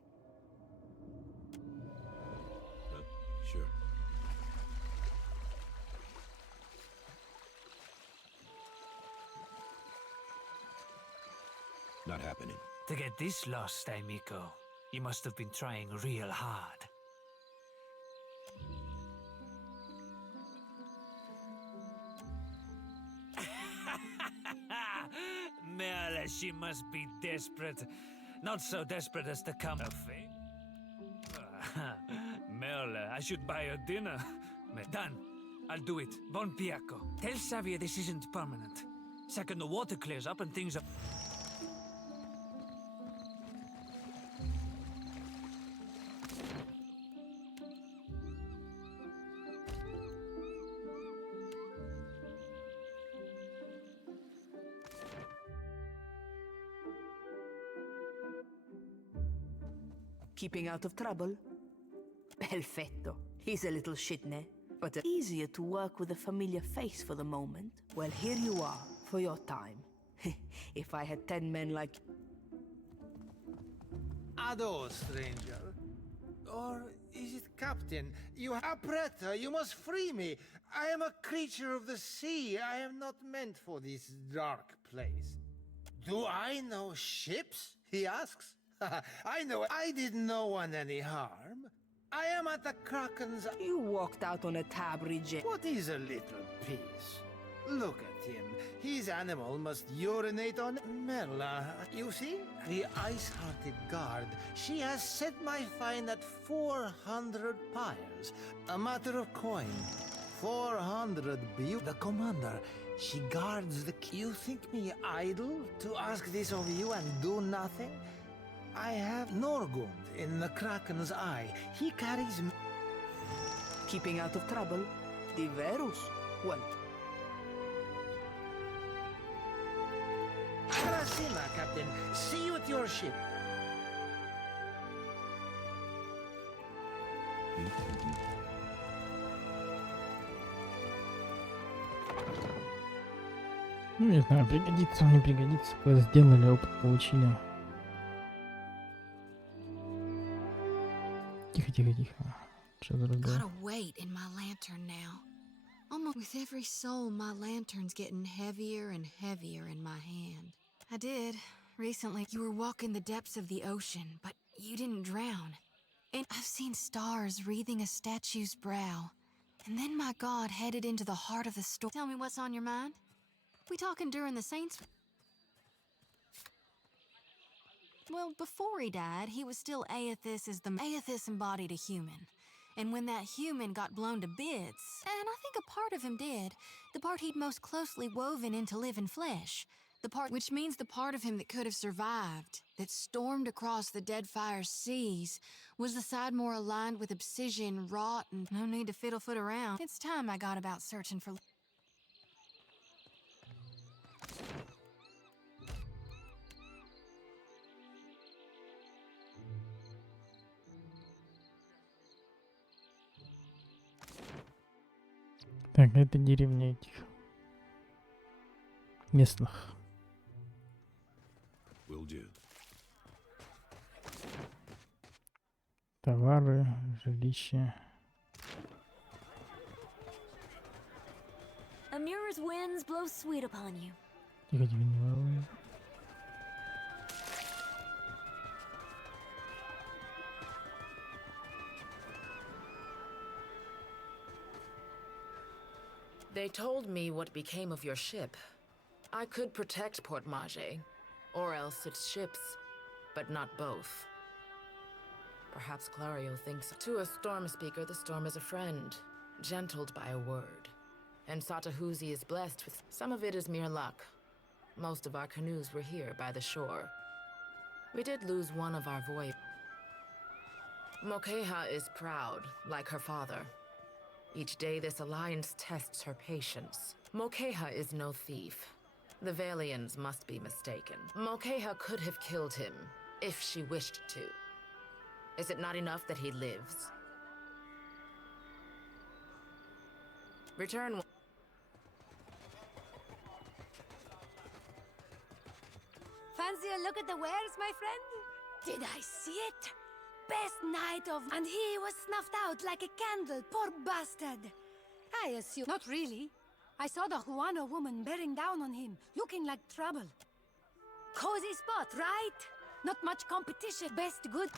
Sure. Not happening. To get this lost, amigo, you must have been trying real hard. Merle, she must be desperate. Not so desperate as to come of fame. Merle, I should buy her dinner. Done. I'll do it. Bon Piaco. Tell Xavier this isn't permanent. Second the water clears up and things are... Keeping out of trouble? Perfetto. He's a little shitne, but easier to work with a familiar face for the moment. Well, here you are, for your time. If I had 10 men like... Ado, stranger. Or is it captain? You Apretta, you must free me. I am a creature of the sea. I am not meant for this dark place. Do I know ships? He asks. I know it. I did no one any harm. I am at the Kraken's... You walked out on a tab bridge. What is a little piece? Look at him. His animal must urinate on Merla. You see? The ice-hearted guard. She has set my fine at 400 pyres. A matter of coin. 400 The commander. She guards the... You think me idle to ask this of you and do nothing? I have Norgund in the Kraken's eye. He carries... Keeping out of trouble? Diverus? Well... Krasima, Captain. See you at your ship. Ну, не знаю, пригодится, не пригодится. Квест сделали, опыт получили. Тихо. Что за разговор? Gotta wait in my lantern now. Almost with every soul, my lantern's getting heavier and heavier in my hand. I did. Recently, you were walking the depths of the ocean, but you didn't drown. And I've seen stars wreathing a statue's brow. And then my god headed into the heart of the storm. Tell me what's on your mind? We talking during the Saints? Well, before he died, he was still Aethys as the... Aethys embodied a human. And when that human got blown to bits, and I think a part of him did, the part he'd most closely woven into living flesh, the part which means the part of him that could have survived, that stormed across the Deadfire seas, was the side more aligned with obsidian, wrought, and no need to fiddle-foot around. It's time I got about searching for... Так, это деревня этих местных. Товары, жилище. Amira's winds blow sweet upon you. Тихо, тихо, не воруй. They told me what became of your ship. I could protect Port Mage, or else its ships, but not both. Perhaps Clario thinks to a storm speaker the storm is a friend, gentled by a word. And Satahuzi is blessed with some of it is mere luck. Most of our canoes were here by the shore. We did lose one of our voyage. Mokeha is proud, like her father. Each day this alliance tests her patience. Mokeha is no thief. The Valians must be mistaken. Mokeha could have killed him, if she wished to. Is it not enough that he lives? Return. Fancy a look at the wares, my friend? Did I see it? Best night of... And he was snuffed out like a candle, poor bastard. I assume... Not really. I saw the Juana woman bearing down on him, looking like trouble. Cozy spot, right? Not much competition. Best good...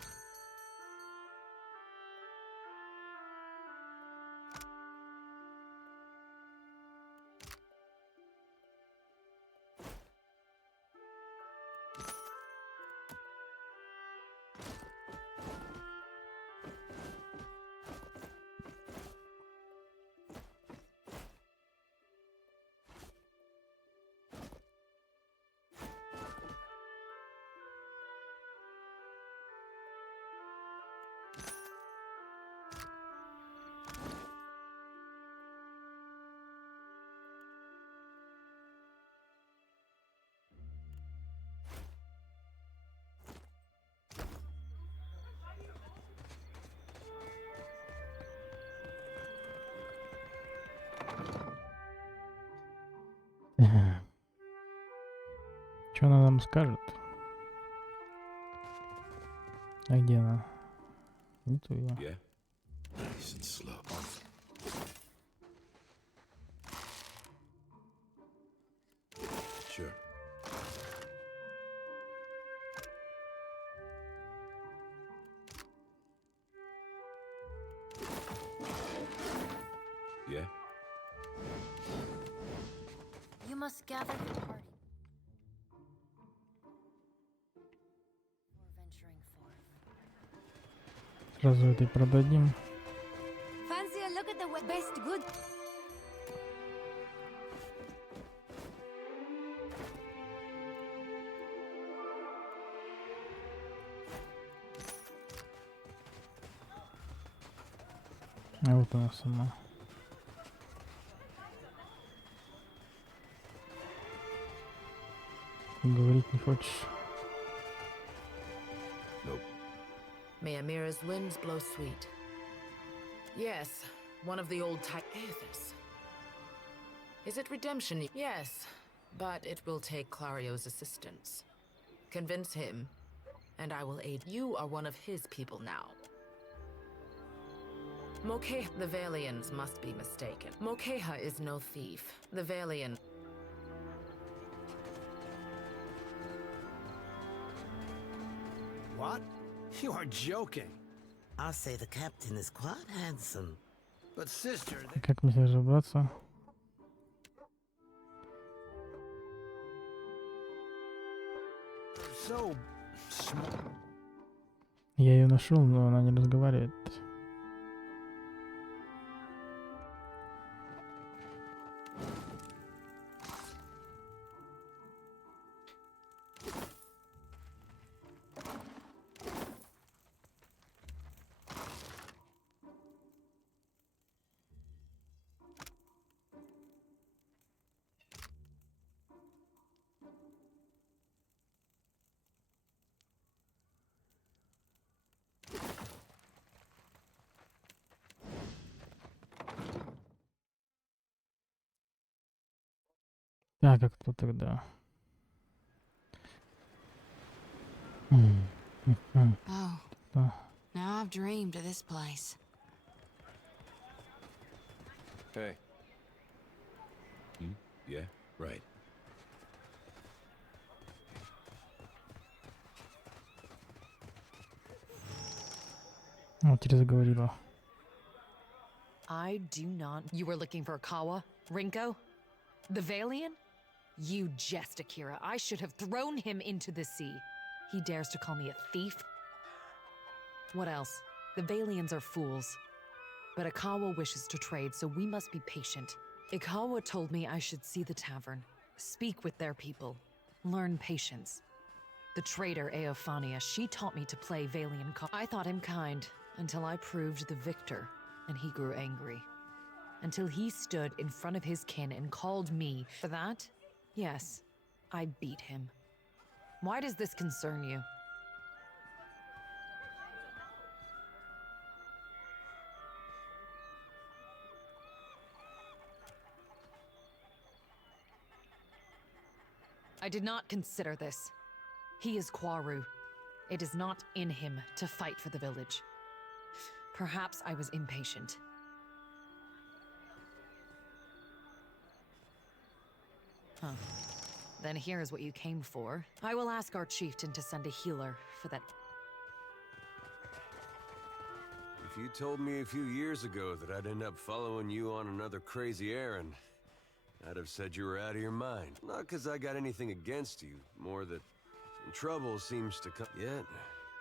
Что она нам скажет? А где она? Нету ее. Yeah. Nice and slow. Sure. Yeah. You must gather your party before venturing forth. Сразу это и продадим. Fancy a look at the best good... А вот она сама. Говорить не хочешь? Nope. May Amira's winds blow sweet. Yes, one of the old type. Aethys. Is it redemption? Yes, but it will take Clario's assistance. Convince him, and I will aid. You are one of his people now. Mokeha. The Valians must be mistaken. Mokeha is no thief. The Valian. What? You are joking. I'll say the captain is quite handsome. But sister... Как мне разобраться? So small. Я ее нашел, но она не разговаривает. Так, как то тогда? Oh. Да. Now I've dreamed of this place. Hey. Yeah, right. Матерь заговорила. I do not. You were looking for Kawa? Rinko? The Valian? You jest, Akira. I should have thrown him into the sea. He dares to call me a thief? What else? The Valians are fools. But Akawa wishes to trade, so we must be patient. Ikawa told me I should see the tavern, speak with their people, learn patience. The trader Eophania, she taught me to play Valian cards. I thought him kind, until I proved the victor, and he grew angry. Until he stood in front of his kin and called me. For that, yes, I beat him. Why does this concern you? I did not consider this. He is Kwaru. It is not in him to fight for the village. Perhaps I was impatient. Huh. Then here is what you came for. I will ask our chieftain to send a healer for that. If you told me a few years ago that I'd end up following you on another crazy errand, I'd have said you were out of your mind. Not because I got anything against you, more that trouble seems to come. Yet,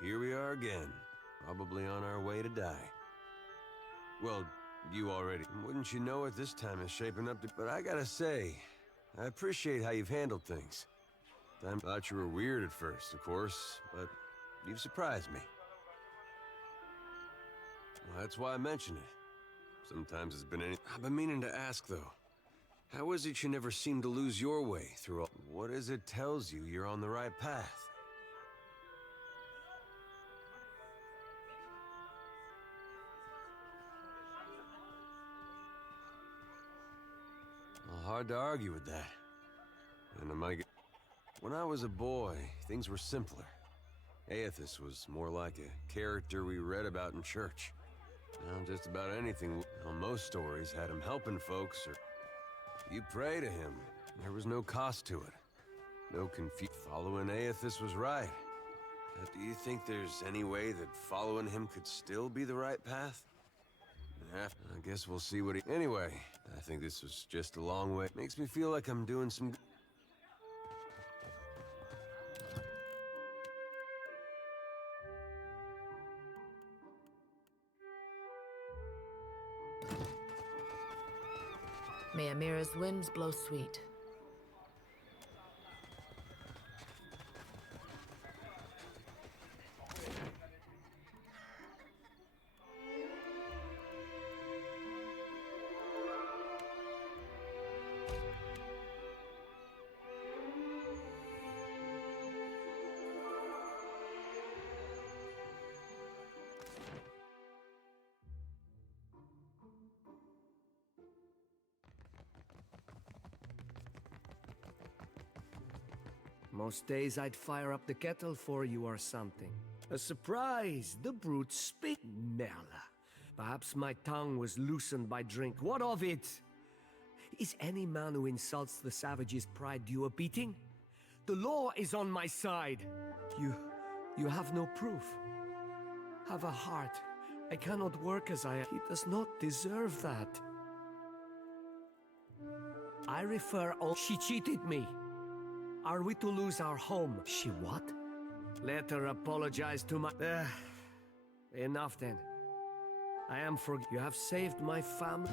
here we are again, probably on our way to die. Well, you already. Wouldn't you know it, this time is shaping up to... But I gotta say, I appreciate how you've handled things. I thought you were weird at first, of course, but you've surprised me. Well, that's why I mention it. Sometimes it's been any... I've been meaning to ask, though. How is it you never seem to lose your way through all... What is it tells you you're on the right path? Well, hard to argue with that. And when I was a boy, things were simpler. Aethys was more like a character we read about in church. Well, just about anything. Well, most stories had him helping folks, or you pray to him. There was no cost to it. No confusion. Following Aethys was right. Do you think there's any way that following him could still be the right path? I guess we'll see what he... Anyway, I think this was just a long way. Makes me feel like I'm doing some... May Amira's winds blow sweet. Most days I'd fire up the kettle for you or something. A surprise! The brute speak. Merla. Perhaps my tongue was loosened by drink. What of it? Is any man who insults the savage's pride due a beating? The law is on my side. You have no proof. Have a heart. I cannot work as I am. He does not deserve that. I refer all. She cheated me. Are we to lose our home? She what? Let her apologize to my... Enough then. I am for... You have saved my family.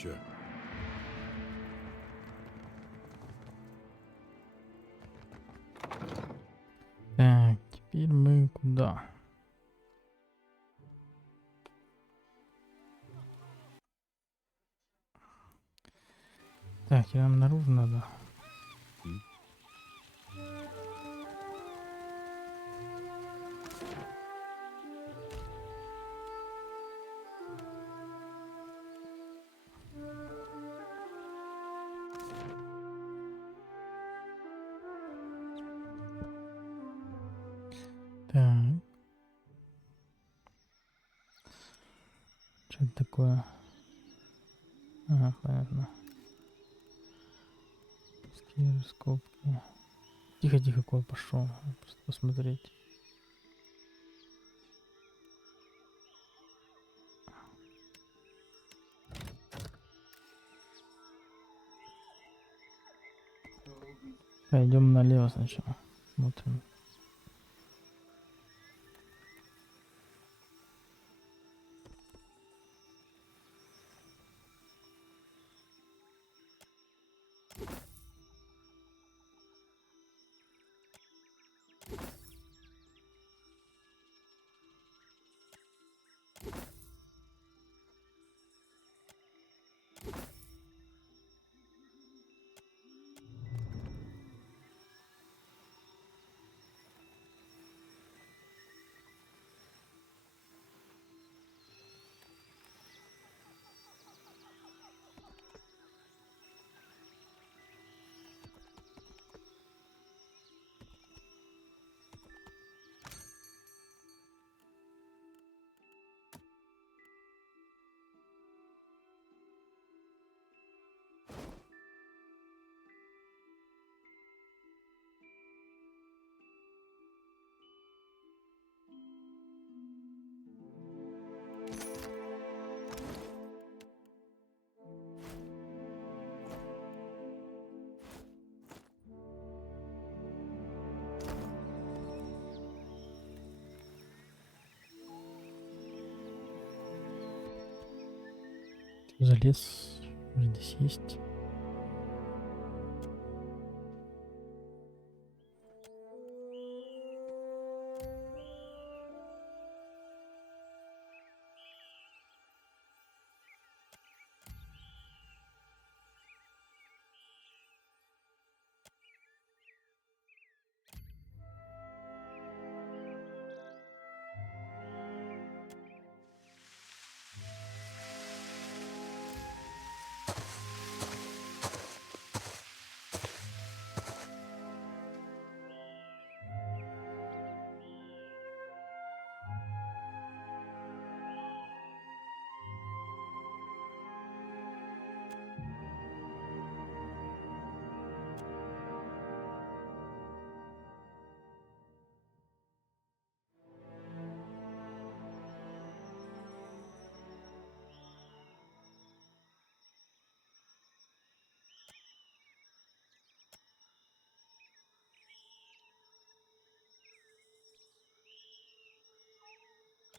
Sure. Так, теперь мы куда? Так, и нам наружу надо. Так. Что это такое? Ага, понятно. Скрижи, скобки. Тихо-тихо, куда пошел. Просто посмотреть. Пойдем налево сначала. Смотрим. Залез. Здесь есть.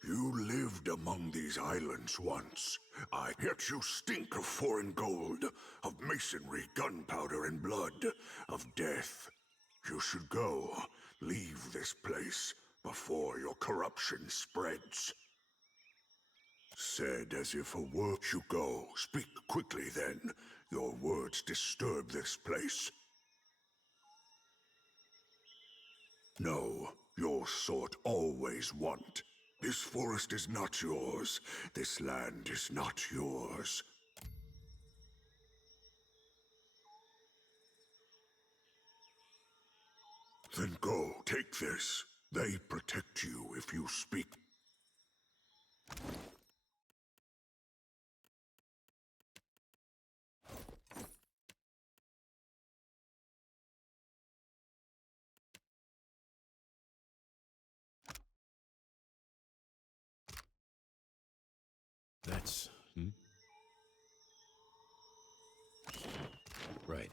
You lived among these islands once. Yet you stink of foreign gold, of masonry, gunpowder, and blood, of death. You should go. Leave this place before your corruption spreads. Said as if a word you go. Speak quickly then. Your words disturb this place. No, your sort always want. This forest is not yours. This land is not yours. Then go, take this. They protect you if you speak. That's... Right.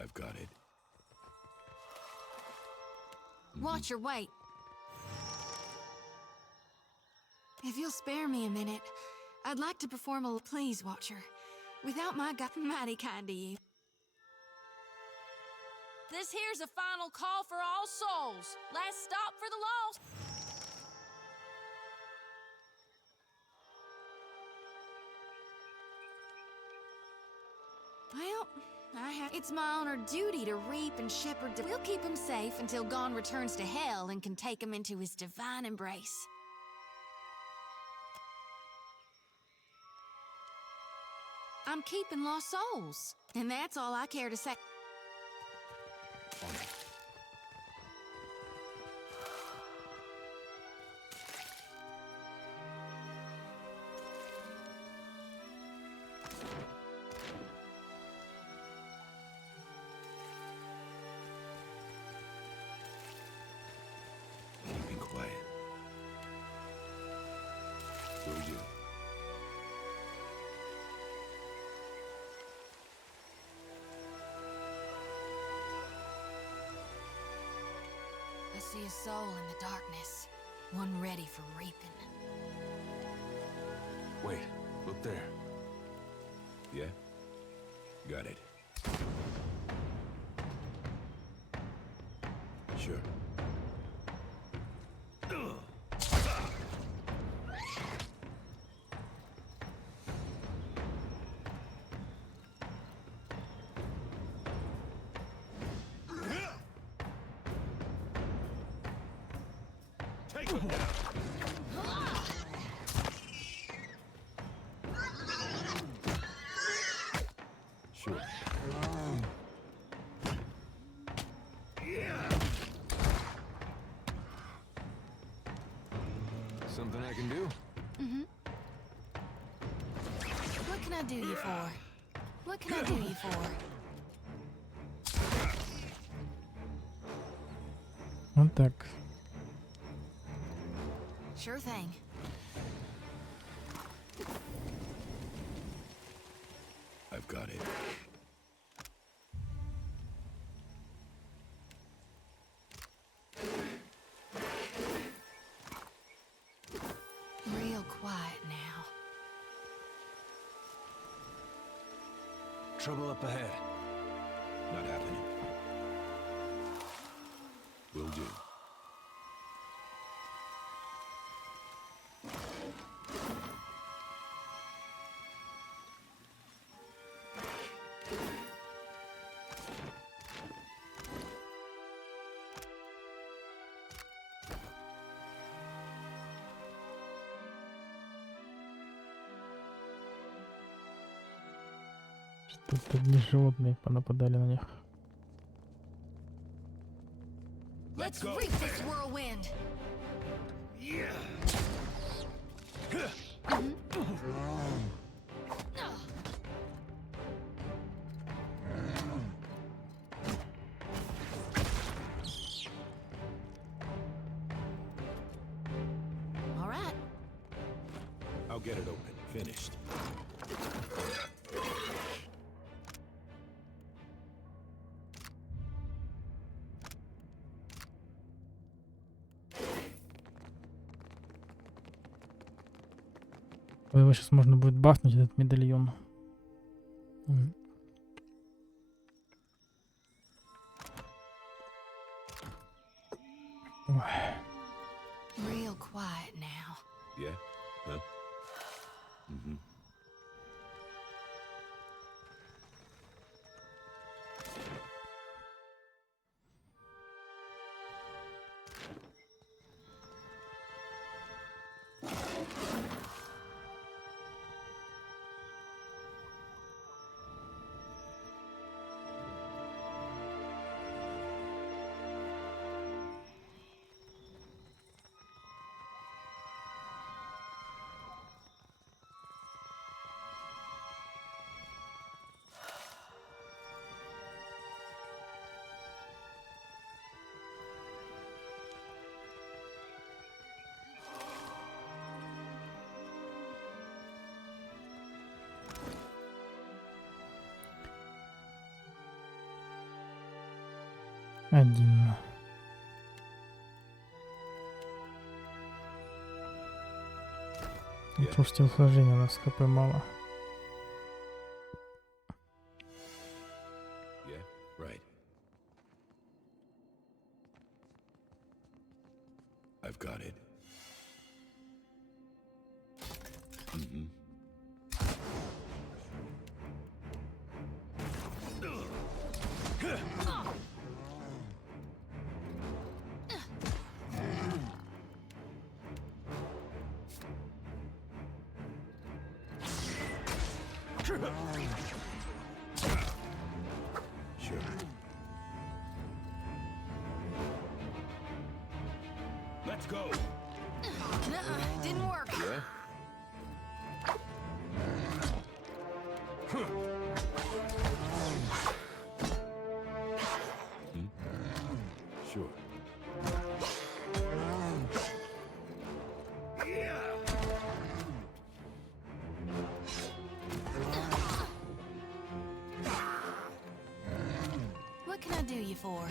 I've got it. Watch your weight. If you'll spare me a minute, I'd like to perform a please, Watcher. Without my mighty kind to you. This here's a final call for all souls. Last stop for the lost. Well, it's my honored duty to reap and shepherd. We'll keep him safe until Gon returns to hell and can take him into his divine embrace. I'm keeping lost souls, and that's all I care to say. Keeping quiet. Will do. I see a soul in the darkness, one ready for reaping. Wait, look there. Yeah? Got it. Sure. Take him down. Sure. Something I can do? Mm-hmm. What can I do you for? What can I do you for? Вот так. Sure thing. I've got it. Real quiet now. Trouble up ahead. Not happening. Will do. Тут одни животные понападали на них. Let's reap this whirlwind. Yeah. All right. I'll get it open. Finished. Его сейчас можно будет бафнуть, этот медальон. Ой. Real quiet now. Yeah? Huh? Mm-hmm. Один. Слушайте, телосложения у нас КП мало. Yeah, right. I've got it. Mm-hmm. Sure. Let's go. Didn't work. Yeah. Sure. What can I do you for?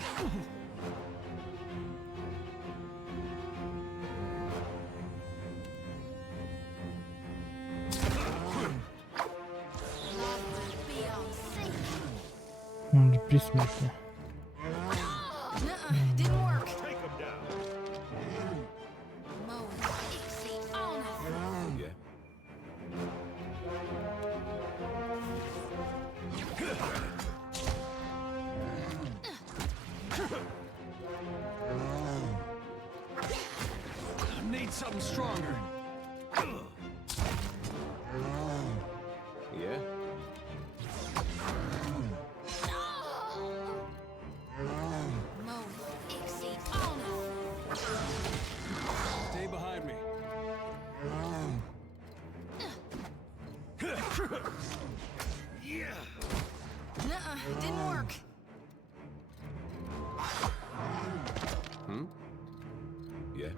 Он же при смерти. Didn't work. Take him down. Yeah. Need something stronger. Yeah. Stay behind me. Didn't work. Hmm? Yeah.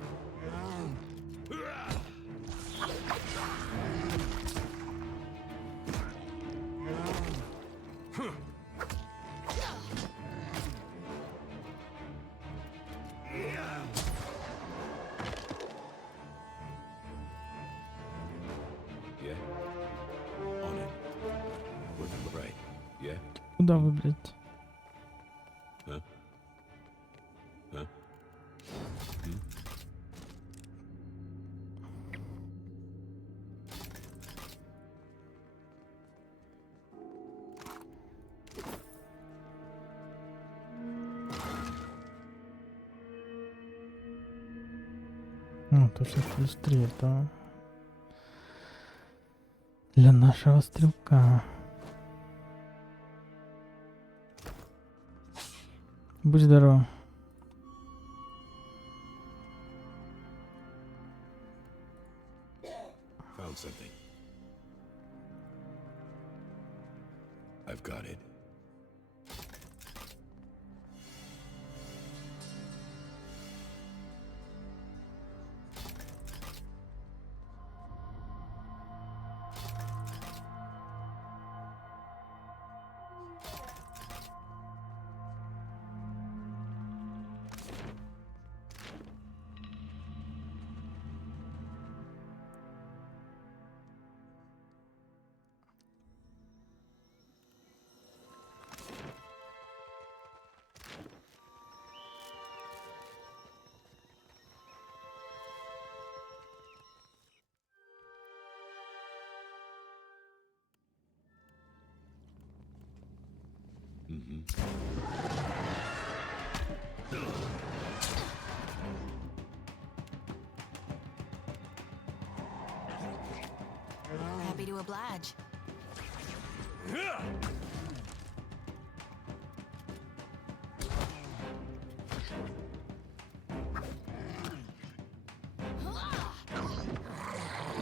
Yeah. On it. Working right. Yeah. Куда выбрать? Huh? Huh? Hmm? Ну, то что быстрее, да. Для нашего стрелка. Будь здоров. Found something. I've got it. Happy to oblige.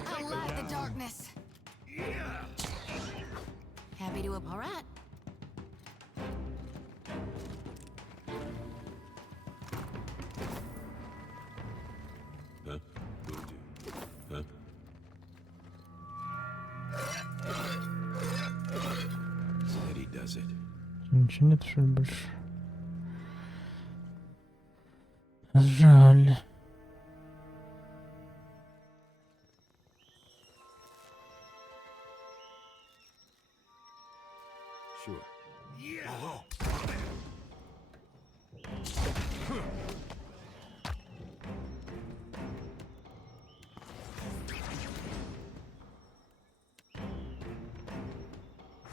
I like the darkness. Happy to all right. Huh? Will do. Huh? Said he does it. Ничего нет, что ли, больше? Жаль. Sure.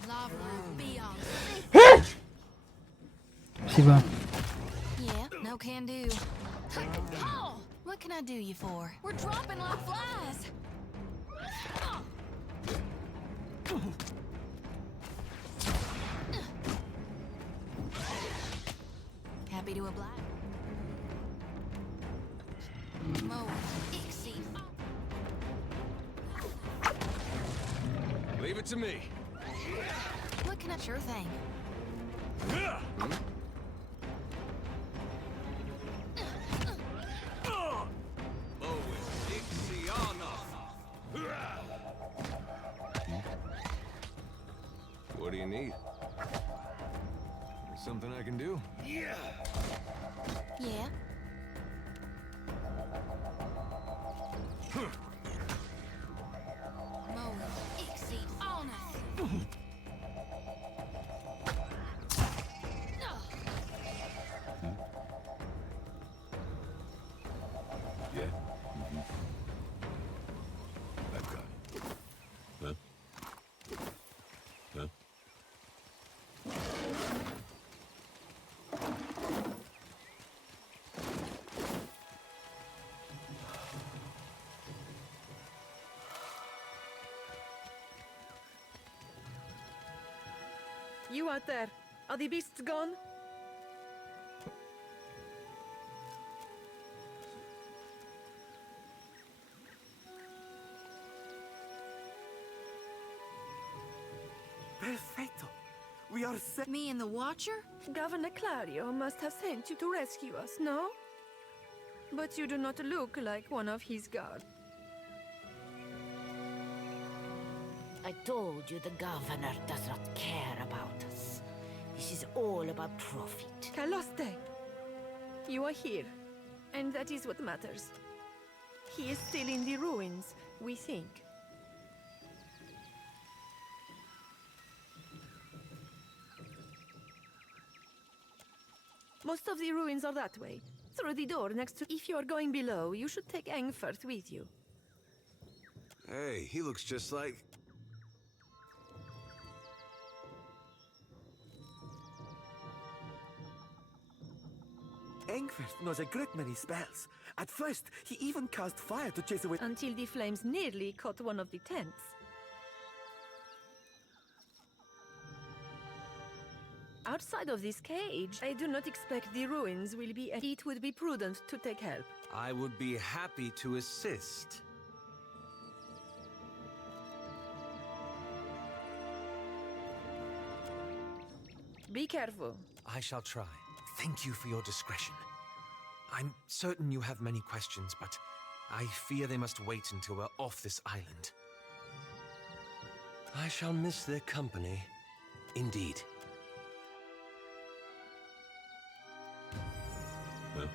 Love will be on. Спасибо. Yeah, no can do. Oh, what can I do you for? We're dropping like flies. Happy to oblige. Mo, Ixie. Leave it to me. What can I sure thing? What do you need? Something I can do? Yeah. Mo, Ixie, honest. Yeah? I've got it. Huh? Huh? You out there, are the beasts gone? Perfecto. We are set. Me and the Watcher? Governor Clario must have sent you to rescue us, no? But you do not look like one of his guard. I told you the governor does not care about us. This is all about profit. Caloste, you are here, and that is what matters. He is still in the ruins, we think. Most of the ruins are that way, through the door next to... If you are going below, you should take Engfirth with you. Hey, he looks just like... Engfirth knows a great many spells. At first, he even cast fire to chase away... Until the flames nearly caught one of the tents. Outside of this cage, I do not expect the ruins will be... It would be prudent to take help. I would be happy to assist. Be careful. I shall try. Thank you for your discretion. I'm certain you have many questions, but I fear they must wait until we're off this island. I shall miss their company, indeed.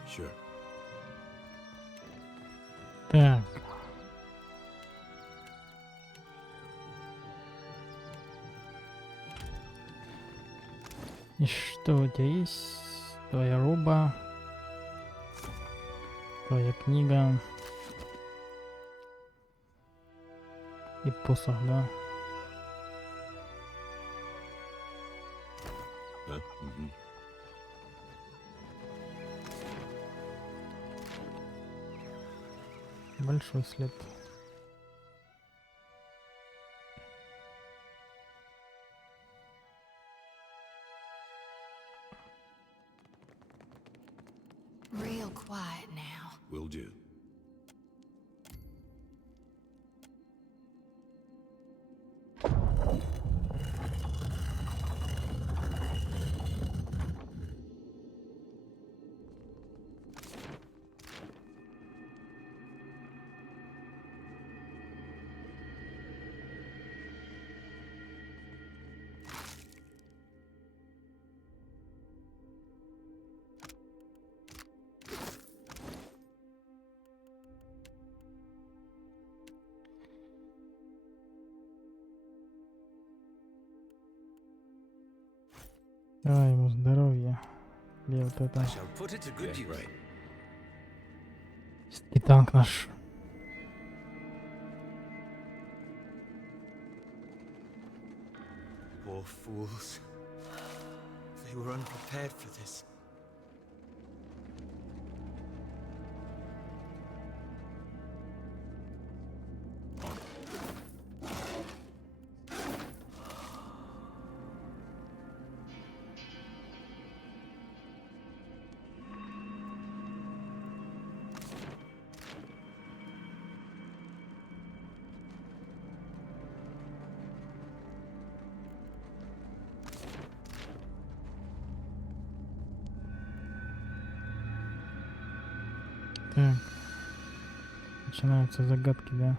Sure. Так. И что у тебя есть? Твоя руба. Твоя книга. И посох, да? Большой след. Real quiet now. Will do. Давай ему здоровья. Где вот это? И танк наш. Poor fools. They were unprepared for this. Так. Начинаются загадки, да?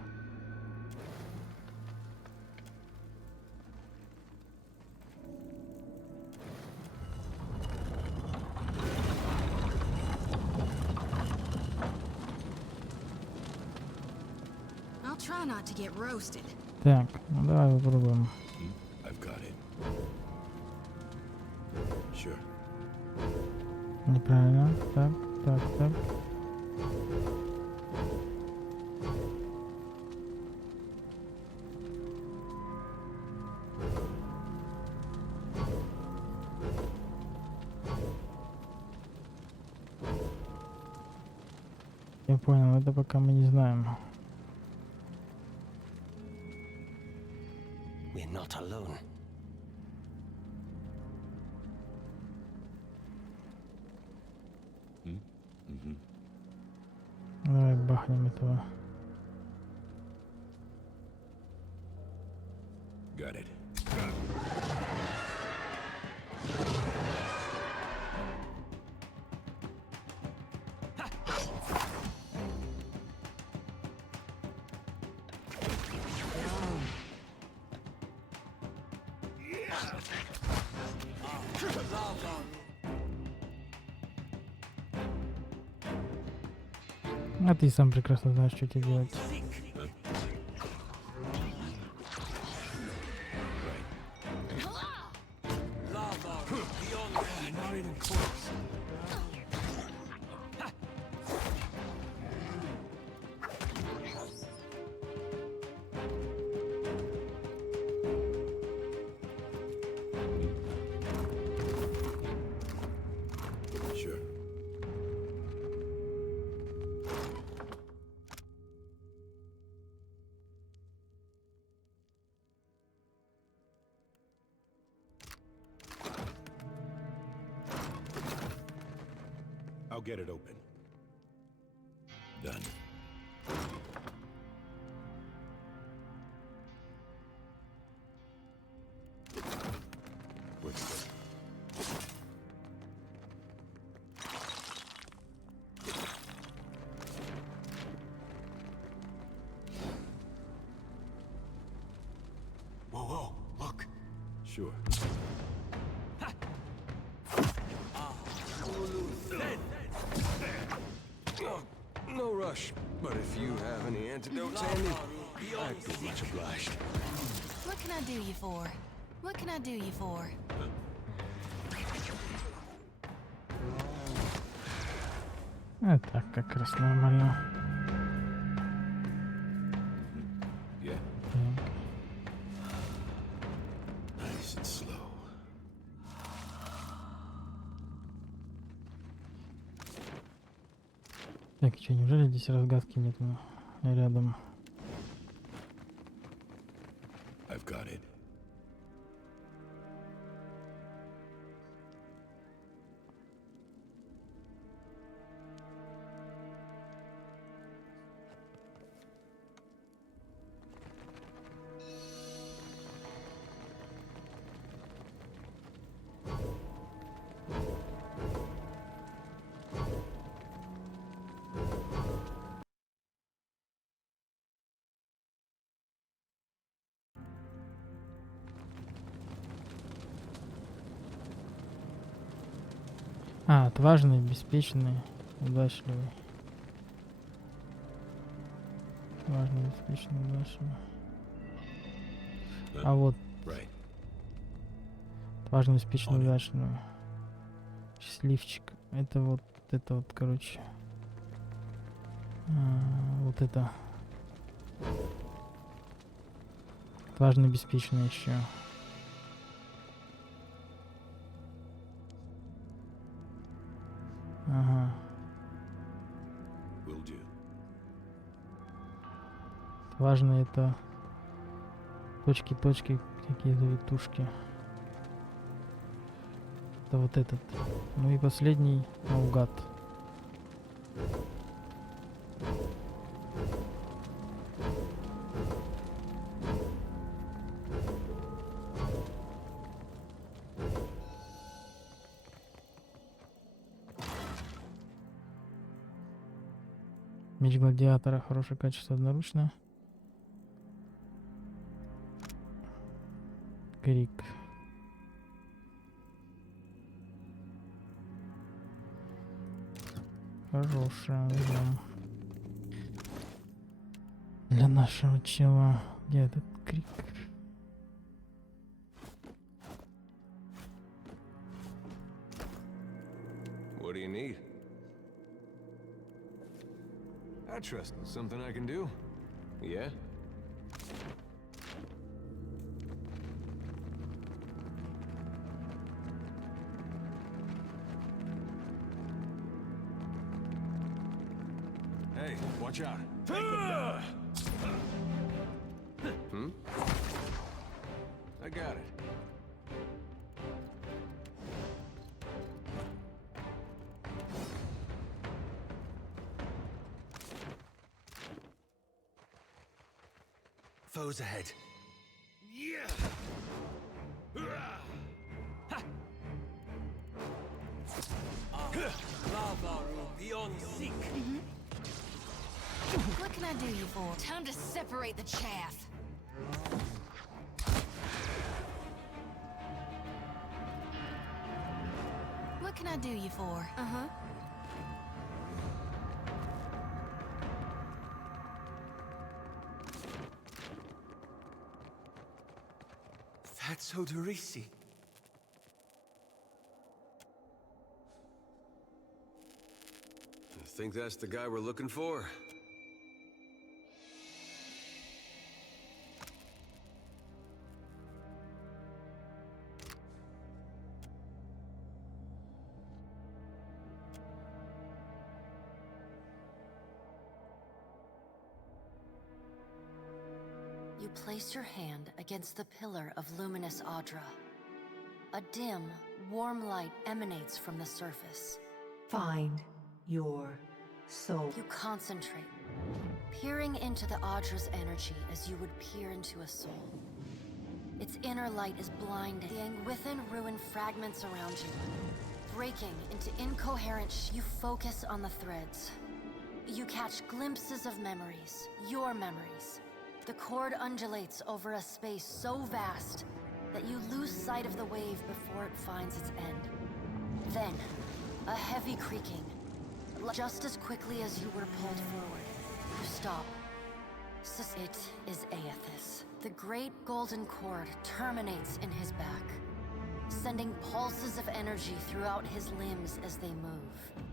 I'll try not to get roasted. Так, ну давай попробуем. I've got it. Sure. Неправильно. Так, так, так. Я понял, это пока мы не знаем. We're not alone. Давай бахнем этого. Got it. А ты сам прекрасно знаешь, что тебе делать. Sure. I'll get it open. Done. What's that? Whoa, whoa, look. Sure. No rush, but if you have any antidotes handy, I'd be much obliged. What can I do you for? What can I do you for? Так, как раз нормально. Yeah. Так. Nice and slow. Так, что, неужели здесь разгадки нету рядом? I've got it. А, отважный, беспечный, удачливый. Отважный, беспечный, удачливый. А вот. Важную, спичную, удачную. Счастливчик. Это вот, короче. Вот это. Важно, беспечно еще. Ага. Важно это точки, какие-то витушки. Это вот этот. Ну и последний наугад. Меч гладиатора, хорошее качество одноручно. Крик. Хорошая, да. Для нашего чела. Где этот крик? What do you need? I trust in something I can do. Yeah? Hey, watch out. Hmm? I got it. Foes ahead. Yeah. Lava room beyond seek. What can I do you for? Time to separate the chaff. What can I do you for? Uh-huh. That's Odorisi. I think that's the guy we're looking for. You place your hand against the pillar of luminous Audra. A dim, warm light emanates from the surface. Find your soul. You concentrate, peering into the Audra's energy as you would peer into a soul. Its inner light is blinding within ruined fragments around you. Breaking into incoherent you focus on the threads. You catch glimpses of memories, your memories. The cord undulates over a space so vast that you lose sight of the wave before it finds its end. Then, a heavy creaking. Just as quickly as you were pulled forward, you stop. It is Aethys. The great golden cord terminates in his back, sending pulses of energy throughout his limbs as they move.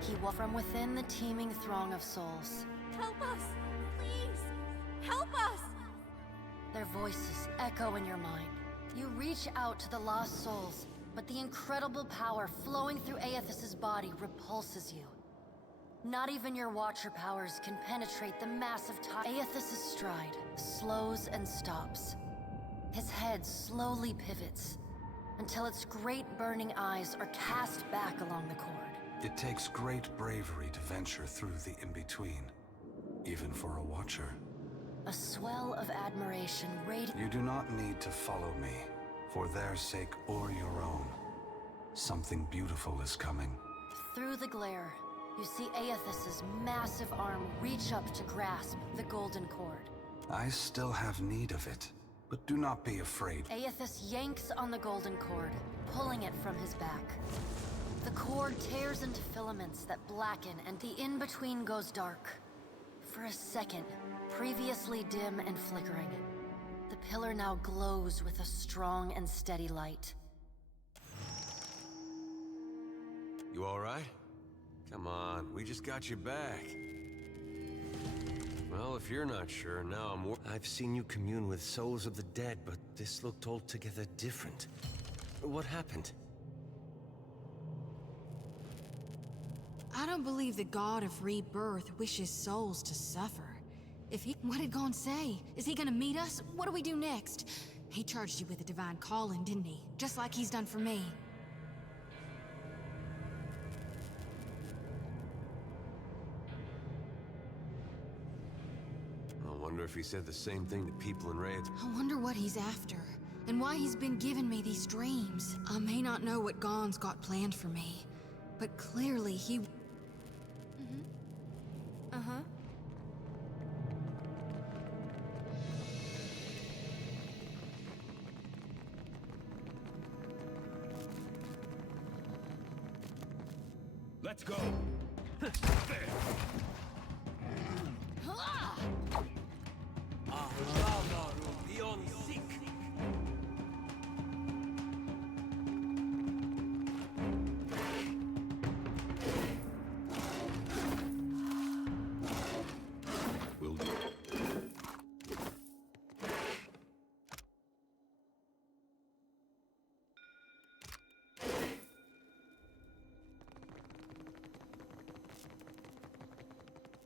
He walks from within the teeming throng of souls. Help us! Please! Help us! Their voices echo in your mind. You reach out to the lost souls, but the incredible power flowing through Aethys' body repulses you. Not even your Watcher powers can penetrate the massive Aethys' stride slows and stops. His head slowly pivots, until its great burning eyes are cast back along the cord. It takes great bravery to venture through the in-between, even for a Watcher. A swell of admiration radiates. You do not need to follow me, for their sake or your own. Something beautiful is coming. Through the glare, you see Aethys' massive arm reach up to grasp the golden cord. I still have need of it, but do not be afraid. Aethys yanks on the golden cord, pulling it from his back. The cord tears into filaments that blacken and the in-between goes dark. For a second, previously dim and flickering, The pillar now glows with a strong and steady light. You all right? Come on, we just got you back. Well, if you're not sure, now I've seen you commune with souls of the dead, but this looked altogether different. What happened? I don't believe the god of rebirth wishes souls to suffer. What did Gon say? Is he gonna meet us? What do we do next? He charged you with a divine calling, didn't he? Just like he's done for me. I wonder if he said the same thing to people in raids. I wonder what he's after, and why he's been giving me these dreams. I may not know what Gon's got planned for me, but clearly he... Uh-huh. Let's go. There.